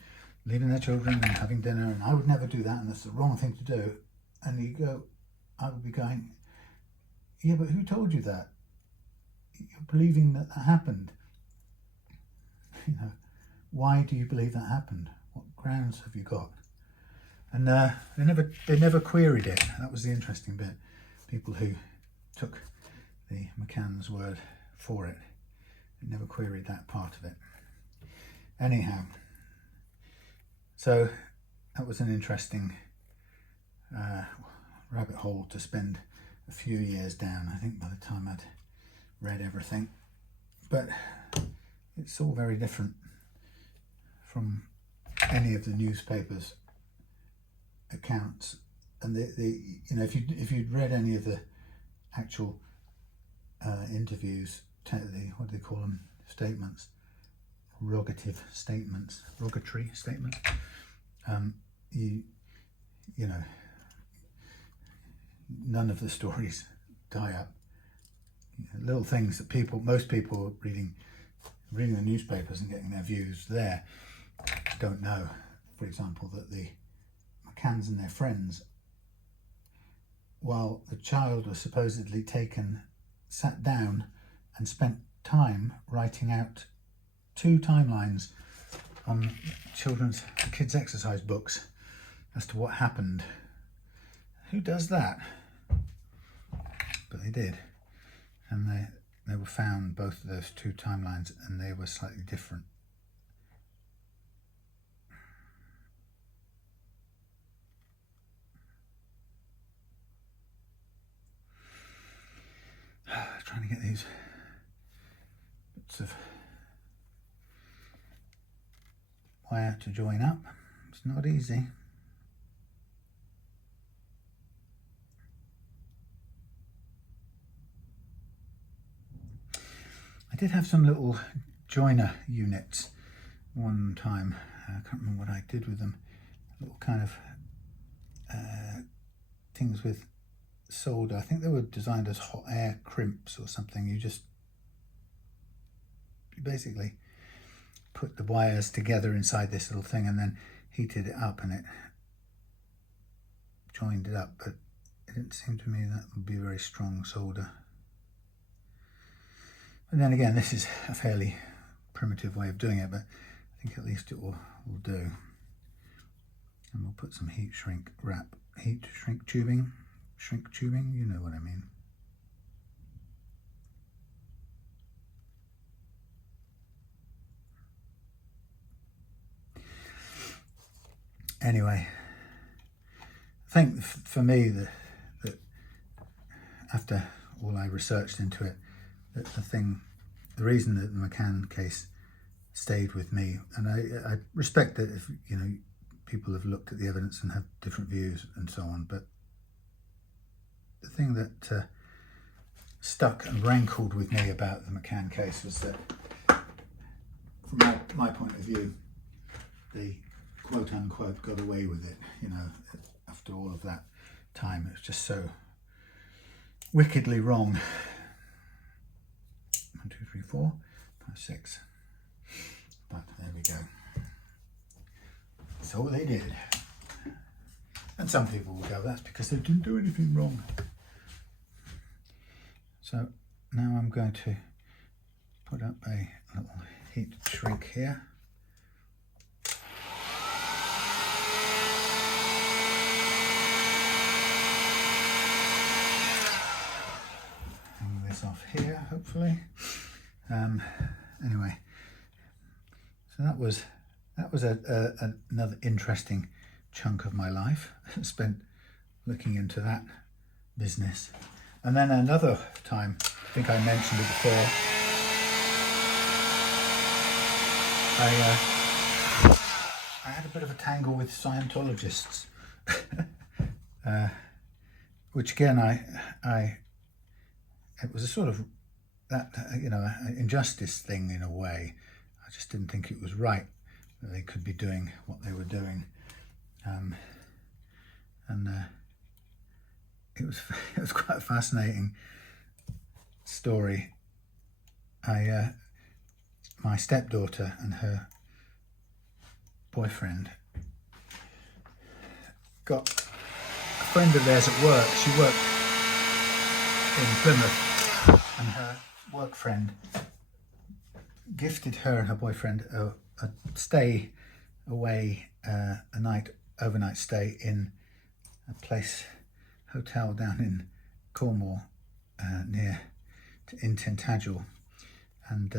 leaving their children and having dinner, and I would never do that, and that's the wrong thing to do. And I would be going, yeah, but who told you that? You're believing that happened. Why do you believe that happened? What grounds have you got? And they never queried it. That was the interesting bit. People who took the McCann's word for it, they never queried that part of it. Anyhow, so that was an interesting rabbit hole to spend a few years down, I think, by the time I'd read everything. But it's all very different from any of the newspapers' accounts. And if you'd read any of the actual interviews, what do they call them? Statements, rogatory statements. None of the stories tie up little things that most people reading the newspapers and getting their views there don't know. For example, that the McCanns and their friends, while the child was supposedly taken, sat down and spent time writing out 2 timelines on kids' exercise books as to what happened. Who does that? But they did, and they were found, both of those 2 timelines, and they were slightly different. Trying to get these bits of wire to join up. It's not easy. I did have some little joiner units one time. I can't remember what I did with them. Little kind of things with solder. I think they were designed as hot air crimps or something. You basically put the wires together inside this little thing and then heated it up, and it joined it up, but it didn't seem to me that would be very strong solder. And then again, this is a fairly primitive way of doing it, but I think at least it will do. And we'll put some heat shrink tubing, you know what I mean. Anyway, I think for me that after all I researched into it, that the reason that the McCann case stayed with me, and I respect that if people have looked at the evidence and have different views and so on, but the thing that stuck and rankled with me about the McCann case was that, from my point of view, they quote unquote got away with it. After all of that time, it was just so wickedly wrong. 1, 2, 3, 4, 5, 6. But there we go. So they did. And some people will go, that's because they didn't do anything wrong. So now I'm going to put up a little heat shrink here. Hang this off here, hopefully. Anyway, so that was another interesting chunk of my life spent looking into that business. And then another time, I think I mentioned it before, I had a bit of a tangle with Scientologists, which again, it was a sort of that, an injustice thing in a way. I just didn't think it was right that they could be doing what they were doing. It was quite a fascinating story. My stepdaughter and her boyfriend got a friend of theirs at work. She worked in Plymouth, and her work friend gifted her and her boyfriend a stay away, overnight stay in a hotel down in Cornwall, in Tintagel. And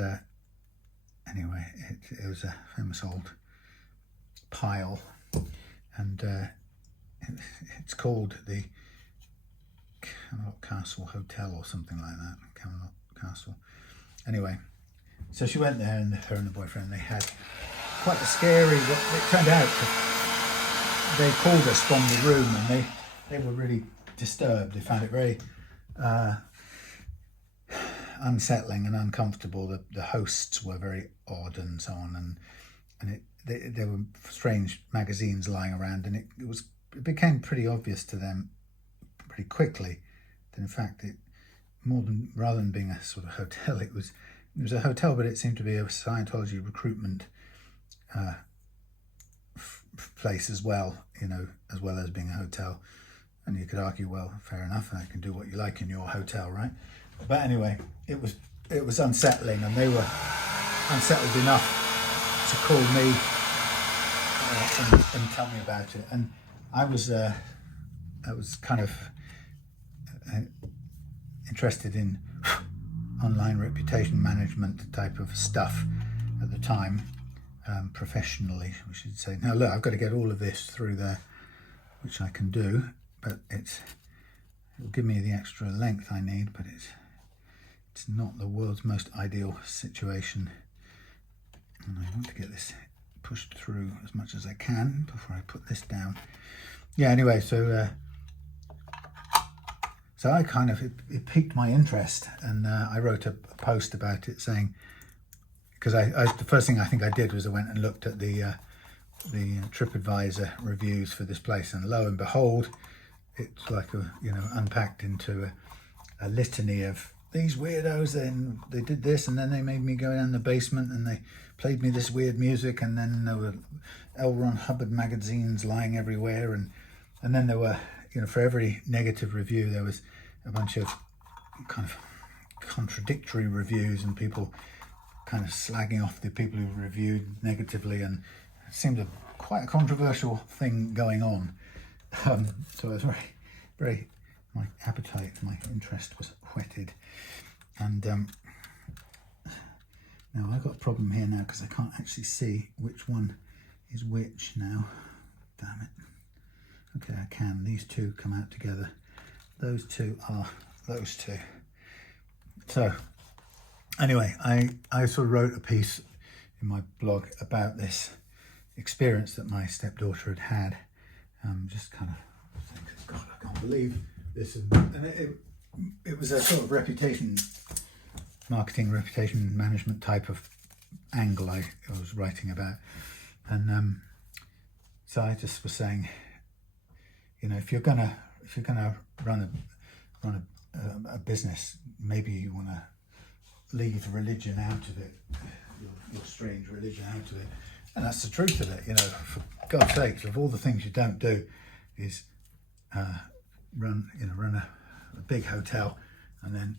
anyway, it was a famous old pile, and it's called the Camelot Castle Hotel or something like that. Camelot Castle. Anyway, so she went there, and her and the boyfriend, they had quite a scary, it turned out they called us from the room, and they were really disturbed. They found it very unsettling and uncomfortable. The hosts were very odd and so on, and there were strange magazines lying around, and it became pretty obvious to them pretty quickly that in fact rather than being a sort of hotel, it was a hotel, but it seemed to be a Scientology recruitment place as well, you know, as well as being a hotel. And you could argue, well, fair enough, and you can do what you like in your hotel, right? But anyway, it was unsettling, and they were unsettled enough to call me and tell me about it. And I was kind of interested in online reputation management type of stuff at the time, professionally, we should say. Now look, I've got to get all of this through there, which I can do, but it'll give me the extra length I need, but it's not the world's most ideal situation. And I want to get this pushed through as much as I can before I put this down. Yeah, anyway, so I kind of, it piqued my interest, and I wrote a post about it saying, because the first thing I think I did was I went and looked at the TripAdvisor reviews for this place, and lo and behold, it's like unpacked into a litany of these weirdos. Then they did this, and then they made me go down the basement, and they played me this weird music, and then there were L. Ron Hubbard magazines lying everywhere, and then there were, for every negative review there was a bunch of kind of contradictory reviews, and people kind of slagging off the people who reviewed negatively, and it seemed quite a controversial thing going on. So I was very, my appetite, my interest was whetted. And now I've got a problem here now, because I can't actually see which one is which now. Damn it. Okay, I can. These two come out together. Those two are those two. So anyway, I sort of wrote a piece in my blog about this experience that my stepdaughter had. Just kind of thinking, God, I can't believe this. And it was a sort of reputation management type of angle I was writing about. And so I just was saying, if you're gonna run a business, maybe you want to leave religion out of it, your strange religion out of it. And that's the truth of it, for God's sake, of all the things you don't do is run a big hotel and then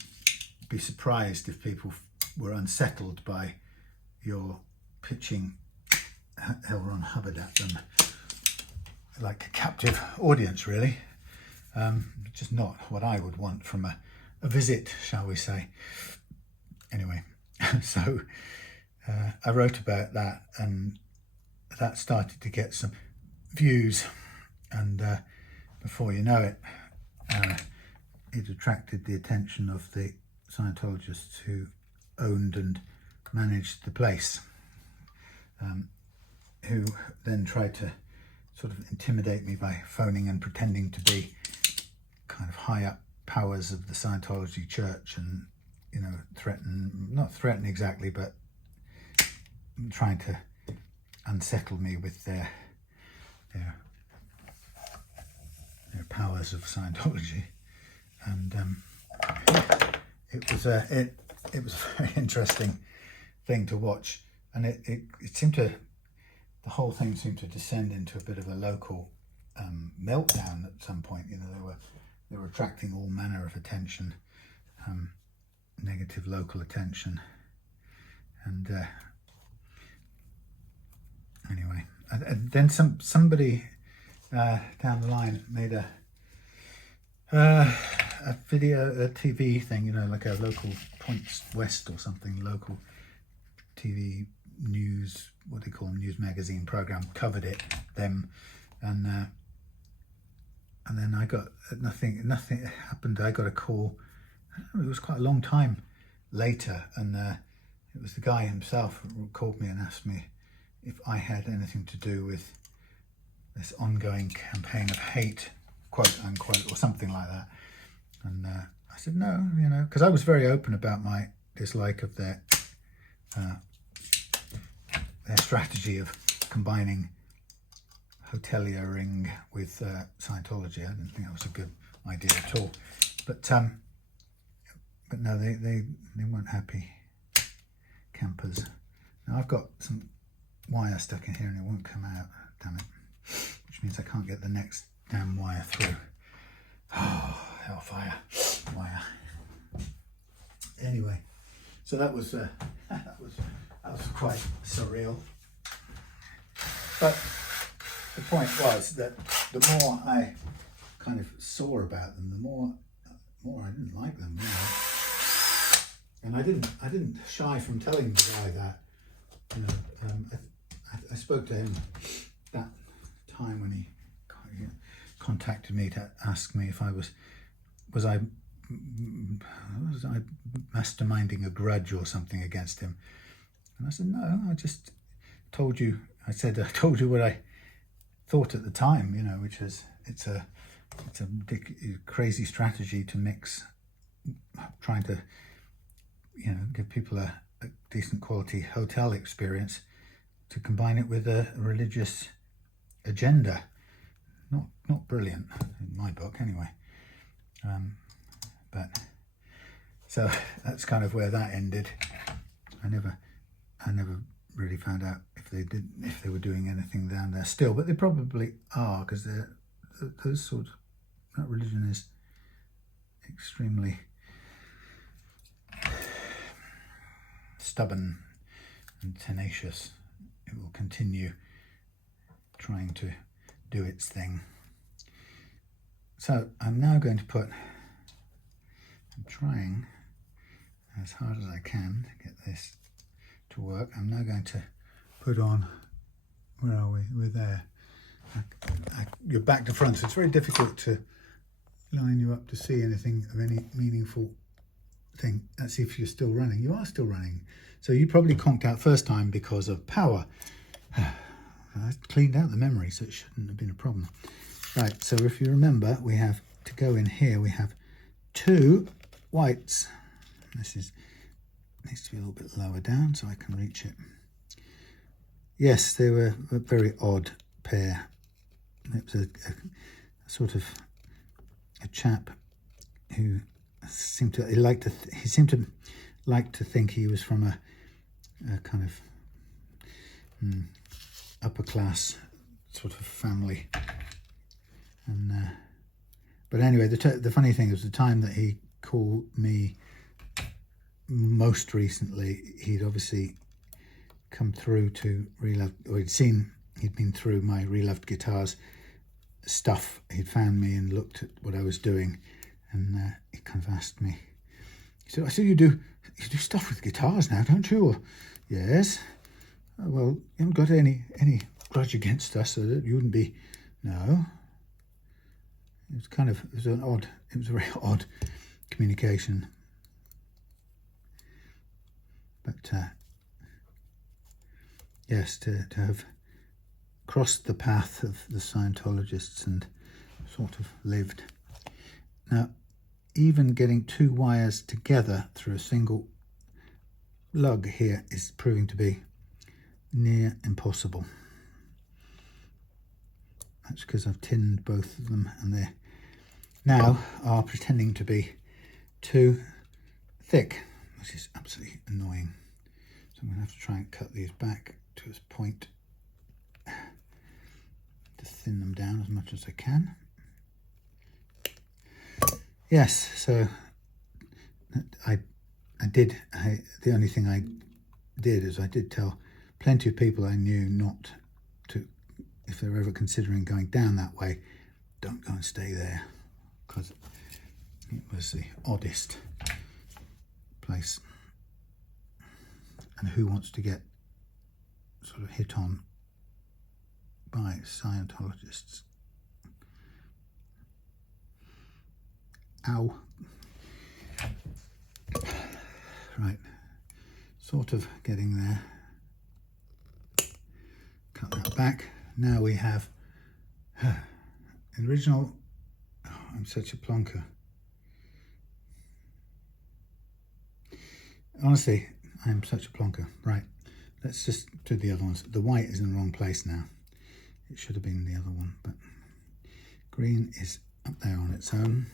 be surprised if people were unsettled by your pitching L. Ron Hubbard at them like a captive audience, really. Just not what I would want from a visit, shall we say. Anyway, so I wrote about that, and that started to get some views, and before you know it, it attracted the attention of the Scientologists who owned and managed the place, who then tried to sort of intimidate me by phoning and pretending to be kind of high up powers of the Scientology church, and not threaten exactly, but trying to unsettle me with their powers of Scientology. And it was a very interesting thing to watch, and it seemed to, the whole thing seemed to descend into a bit of a local meltdown at some point. They were attracting all manner of attention, negative local attention, and anyway, and then somebody down the line made a video, a TV thing, like a local Points West or something, local TV news, what they call them, news magazine program, covered them, and then I got nothing happened. I got a call. It was quite a long time later, and it was the guy himself who called me and asked me if I had anything to do with this ongoing campaign of hate, quote unquote, or something like that. And I said no, because I was very open about my dislike of their strategy of combining hoteliering with Scientology. I didn't think that was a good idea at all. But but no, they weren't happy campers. Now I've got some wire stuck in here and it won't come out, damn it, which means I can't get the next damn wire through. Oh, hellfire wire. Anyway, so that was quite surreal. But the point was that the more I kind of saw about them, the more I didn't like them, you know. And I didn't shy from telling the guy that, you know. I spoke to him that time when he contacted me to ask me if I was I masterminding a grudge or something against him. And I said, no, I just told you. I told you what I thought at the time, you know, which is it's a crazy strategy to mix, trying to, you know, give people a decent quality hotel experience, to combine it with a religious agenda. Not brilliant in my book, anyway. But so that's kind of where that ended. I never really found out if they were doing anything down there still, but they probably are, because that religion is extremely stubborn and tenacious. It will continue trying to do its thing. So I'm now going to I'm trying as hard as I can to get this to work. I'm now going to put on, where are we? We're there. You're back to front, so it's very difficult to line you up to see anything of any meaningful thing. Let's see if you're still running. You are still running. So you probably conked out first time because of power. I cleaned out the memory, so it shouldn't have been a problem. Right, so if you remember, we have to go in here, we have 2 whites. This needs to be a little bit lower down so I can reach it. Yes, they were a very odd pair. It was a sort of a chap who seemed to like to think he was from a kind of upper class sort of family. And but anyway, the funny thing is, the time that he called me most recently, he'd obviously come through to Reloved, or he'd been through my Reloved Guitars stuff. He'd found me and looked at what I was doing, and he kind of asked me, he said, I see you do stuff with guitars now, don't you? Or, yes. Oh, well, you haven't got any grudge against us, so that you wouldn't be. No. It was a very odd communication. But yes, to have crossed the path of the Scientologists and sort of lived. Now, even getting 2 wires together through a single lug here is proving to be near impossible. That's because I've tinned both of them, and they now are pretending to be too thick, which is absolutely annoying. So I'm going to have to try and cut these back to its point to thin them down as much as I can. Yes, so the only thing I did is I did tell plenty of people I knew not to, if they're ever considering going down that way, don't go and stay there, because it was the oddest place. And who wants to get sort of hit on by Scientologists? Ow. Right, sort of getting there. Cut that back. Now we have the original. Oh, I'm such a plonker. Honestly, I'm such a plonker. Right, let's just do the other ones. The white is in the wrong place now. It should have been the other one, but green is up there on its own.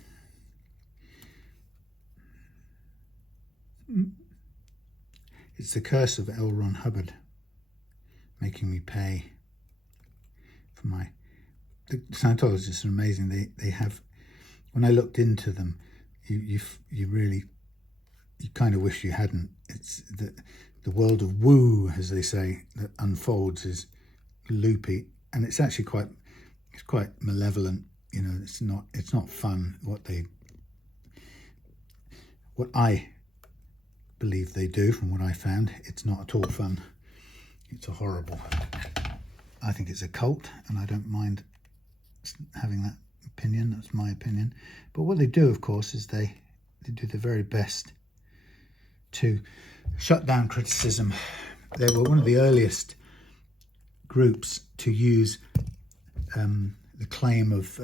It's the curse of L. Ron Hubbard making me pay for my... The Scientologists are amazing. They have... When I looked into them, you really... You kind of wish you hadn't. It's the world of woo, as they say, that unfolds is loopy, and it's actually quite malevolent. You know, it's not fun what I believe they do. From what I found, it's not at all fun. It's a horrible. I think it's a cult, and I don't mind having that opinion. That's my opinion. But what they do, of course, is they do the very best to shut down criticism. They were one of the earliest groups to use the claim of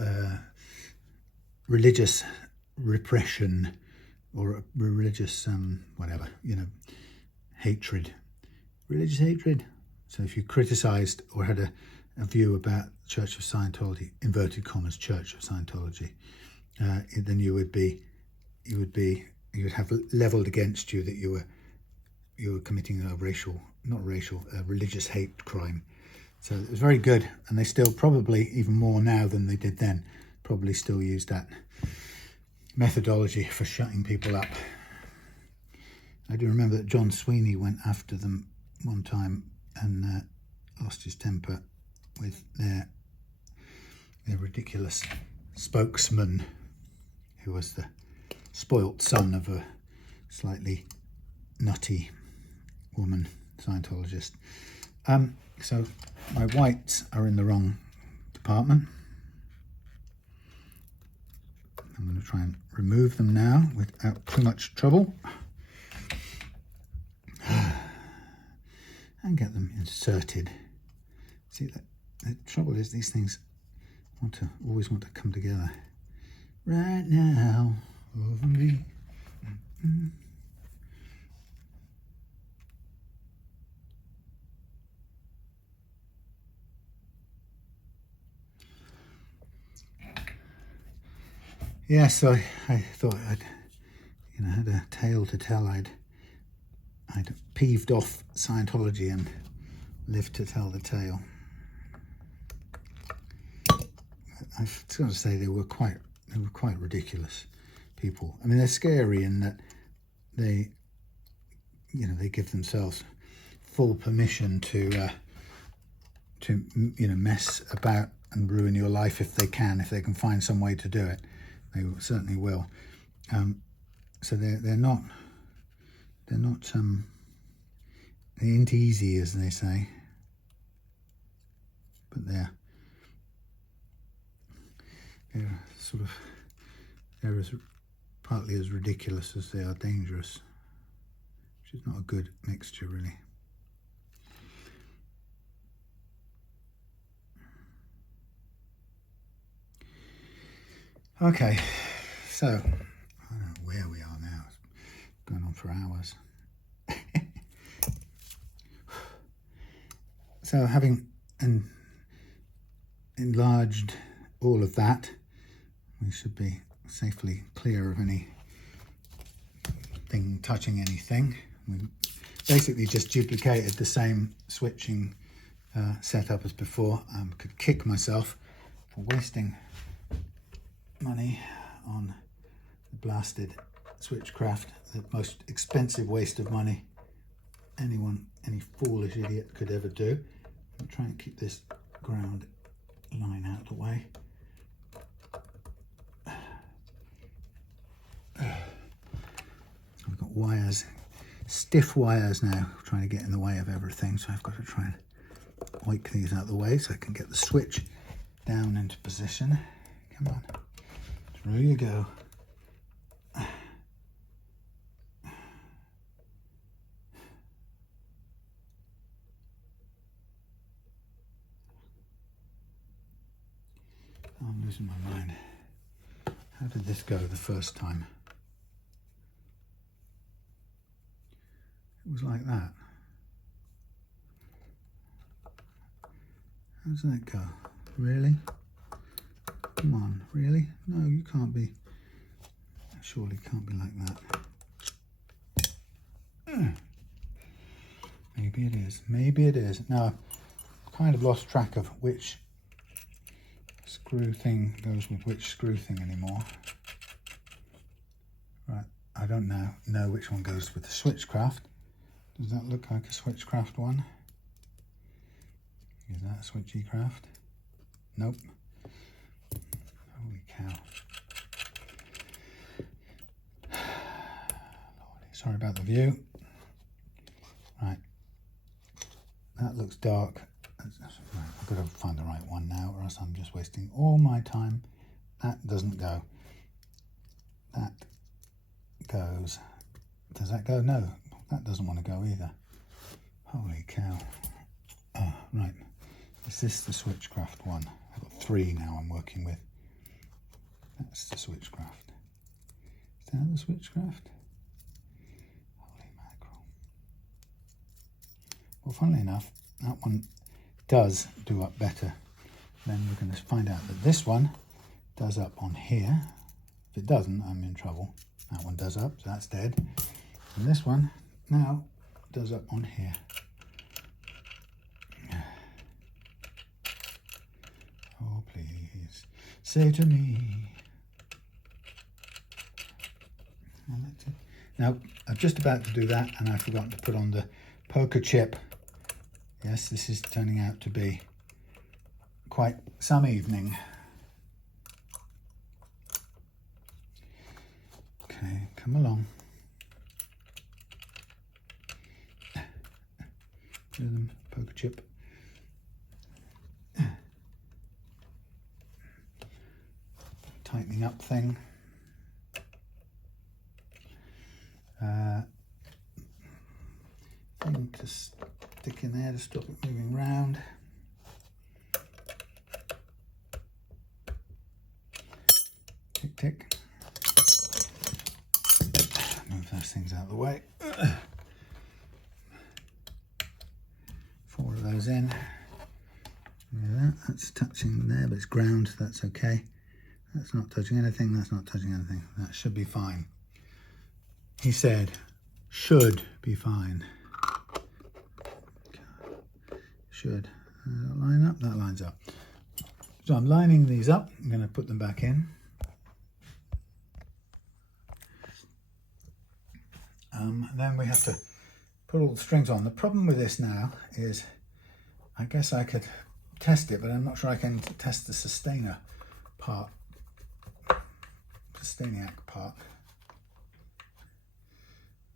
religious repression or religious whatever, you know, hatred, religious hatred. So if you criticised or had a view about Church of Scientology, inverted commas, Church of Scientology, then you would have levelled against you that you were committing a religious hate crime. So it was very good, and they still probably, even more now than they did then, probably still use that methodology for shutting people up. I do remember that John Sweeney went after them one time and lost his temper with their ridiculous spokesman, who was the spoilt son of a slightly nutty woman Scientologist. So my whites are in the wrong department. I'm going to try and remove them now without too much trouble and get them inserted. See, the trouble is these things always want to come together. Right now, over me. Yeah, so I thought I'd had a tale to tell. I'd peeved off Scientology and lived to tell the tale. I've got to say they were quite ridiculous people. I mean, they're scary in that they give themselves full permission to mess about and ruin your life if they can find some way to do it. They certainly will. So they ain't easy, as they say, but they're as partly as ridiculous as they are dangerous, which is not a good mixture, really. Okay, so I don't know where we are now. It's going on for hours. So having enlarged all of that, we should be safely clear of anything touching anything. We basically just duplicated the same switching setup as before. I could kick myself for wasting money on the blasted Switchcraft, the most expensive waste of money any foolish idiot could ever do. I'll try and keep this ground line out of the way. I've got wires, stiff wires now, trying to get in the way of everything, so I've got to try and oink these out of the way so I can get the switch down into position. Come on. Through you go. I'm losing my mind. How did this go the first time? It was like that. How does that go? Really? Come on, really? No, you can't be. Surely can't be like that. Maybe it is. Maybe it is. Now, I've kind of lost track of which screw thing goes with which screw thing anymore. Right, I don't know which one goes with the Switchcraft. Does that look like a Switchcraft one? Is that a Switchcraft? Nope. Holy cow. Lordy, sorry about the view. Right, that looks dark. Right, I've got to find the right one now, or else I'm just wasting all my time. That doesn't go. That goes. Does that go? No, that doesn't want to go either. Holy cow. Oh, right. Is this the Switchcraft one? I've got 3 now I'm working with. That's the Switchcraft. Is that the Switchcraft? Holy mackerel. Well, funnily enough, that one does do up better. Then we're going to find out that this one does up on here. If it doesn't, I'm in trouble. That one does up, so that's dead. And this one now does up on here. Oh, please, say to me. Now, I'm just about to do that, and I've forgotten to put on the poker chip. Yes, this is turning out to be quite some evening. Okay, come along. Rhythm, poker chip. Tightening up thing. Thing to stick in there to stop it moving round. Tick, tick. Move those things out of the way. 4 of those in. That's touching there, but it's ground, so that's okay. That's not touching anything, that's not touching anything. That should be fine. He said, should be fine. Should. That line up? That lines up. So I'm lining these up. I'm going to put them back in. Then we have to put all the strings on. The problem with this now is, I guess I could test it, but I'm not sure I can test the sustainer part. Sustainiac part.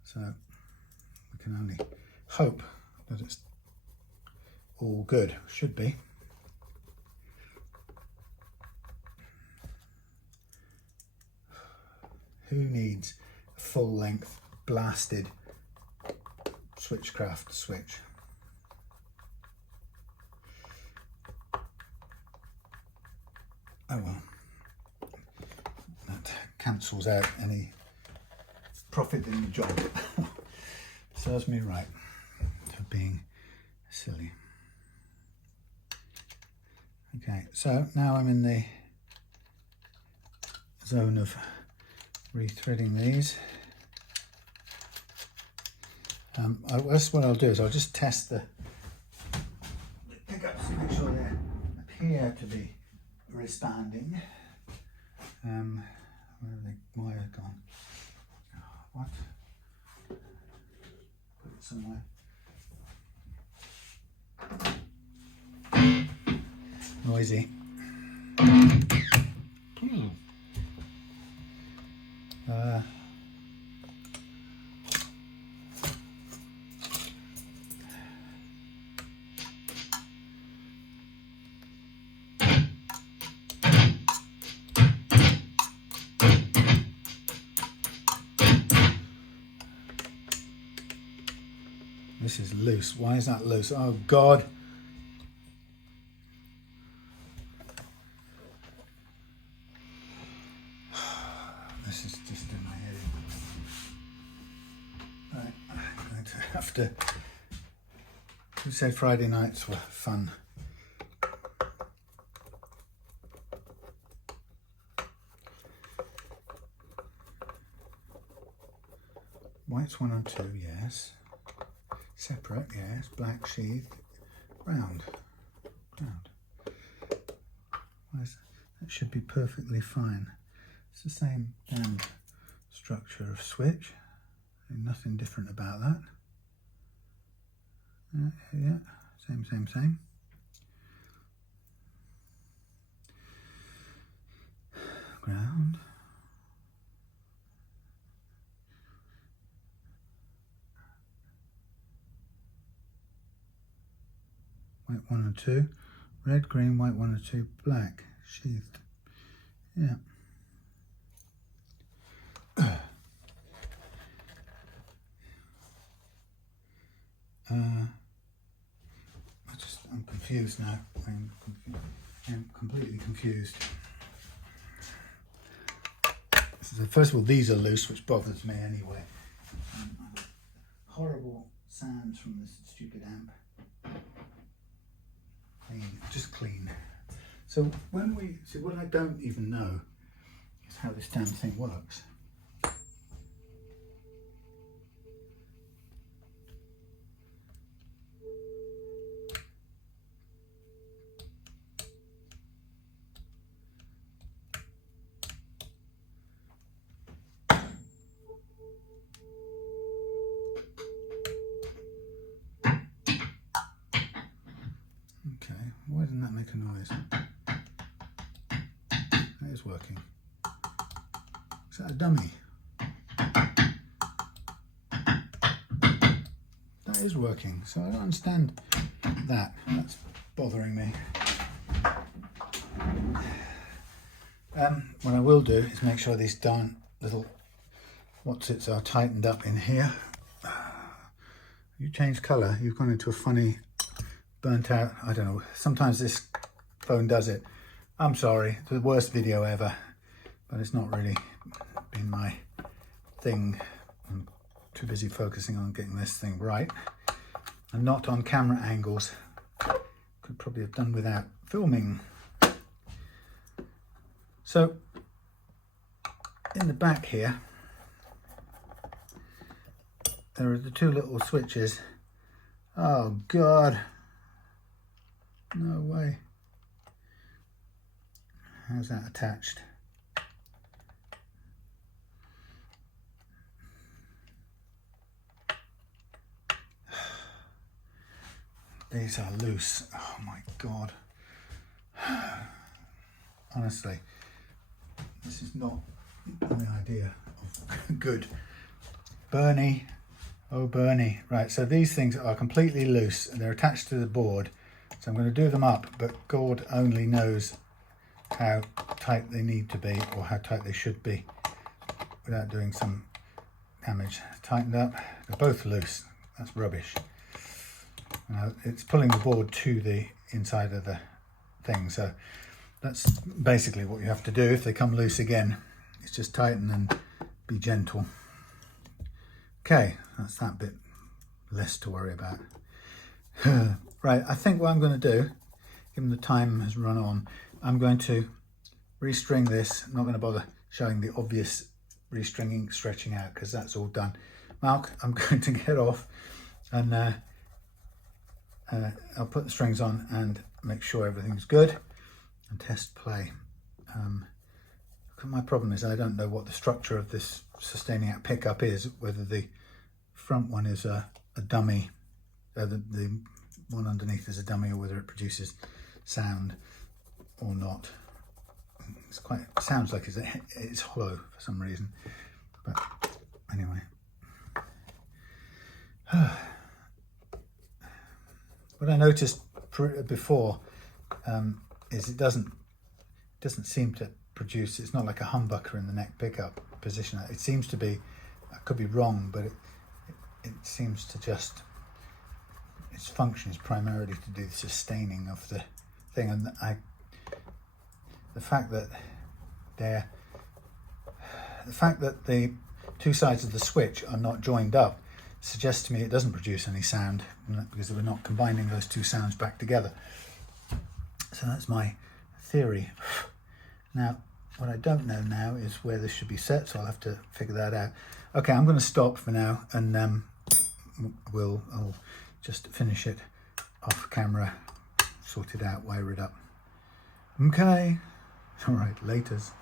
So we can only hope that it's all good. Should be. Who needs a full length blasted Switchcraft switch? Oh well, that cancels out any profit in the job. Serves me right for being silly. Okay, so now I'm in the zone of rethreading these. That's what I'll do, is I'll just test the pickups to make sure they appear to be responding. Where have the wire gone? What? Put it somewhere. Noisy. This is loose. Why is that loose? Oh God. This is just in my head. Right, I'm going to have to. You say Friday nights were fun. White's 1 and 2, yes. Separate, yes. Black sheath, round. That should be perfectly fine. It's the same damn structure of switch. Nothing different about that. Yeah, same. Ground. White 1 and 2. Red, green, white 1 and 2. Black, sheathed. Yeah. I'm confused now. I'm completely confused. So first of all, these are loose, which bothers me anyway. Horrible sounds from this stupid amp. Just clean. So when we see, what I don't even know is how this damn thing works. Why didn't that make a noise? That is working. Is that a dummy? That is working, so I don't understand that. That's bothering me. What I will do is make sure these darn little what's-its are tightened up in here. You changed colour, you've gone into a funny burnt out, I don't know, sometimes this phone does it. I'm sorry, it's the worst video ever, but it's not really been my thing. I'm too busy focusing on getting this thing right and not on camera angles. Could probably have done without filming. So in the back here there are the two little switches. Oh God. No way. How's that attached? These are loose. Oh my God. Honestly, this is not the idea of good. Burny, oh Burny. Right, so these things are completely loose and they're attached to the board. So I'm going to do them up, but God only knows how tight they need to be or how tight they should be without doing some damage. Tightened up, they're both loose. That's rubbish. It's pulling the board to the inside of the thing, so that's basically what you have to do. If they come loose again, it's just tighten and be gentle. Okay, that's that bit less to worry about. Right, I think what I'm going to do, given the time has run on, I'm going to restring this. I'm not going to bother showing the obvious restringing, stretching out, because that's all done. Mark, I'm going to get off and I'll put the strings on and make sure everything's good and test play. My problem is I don't know what the structure of this sustaining out pickup is, whether the front one is a dummy, the one underneath is a dummy, or whether it produces sound or not. It's quite, it sounds like it's hollow for some reason, but anyway. What I noticed before is it doesn't seem to produce, it's not like a humbucker in the neck pickup position. It seems to be, I could be wrong, but it seems to just, its function is primarily to do the sustaining of the thing. And the fact that the two sides of the switch are not joined up suggests to me it doesn't produce any sound, because we're not combining those two sounds back together. So that's my theory. Now, What I don't know now is where this should be set, so I'll have to figure that out. Okay, I'm going to stop for now, and I'll just finish it off camera, sort it out, wire it up. Okay, all right, laters.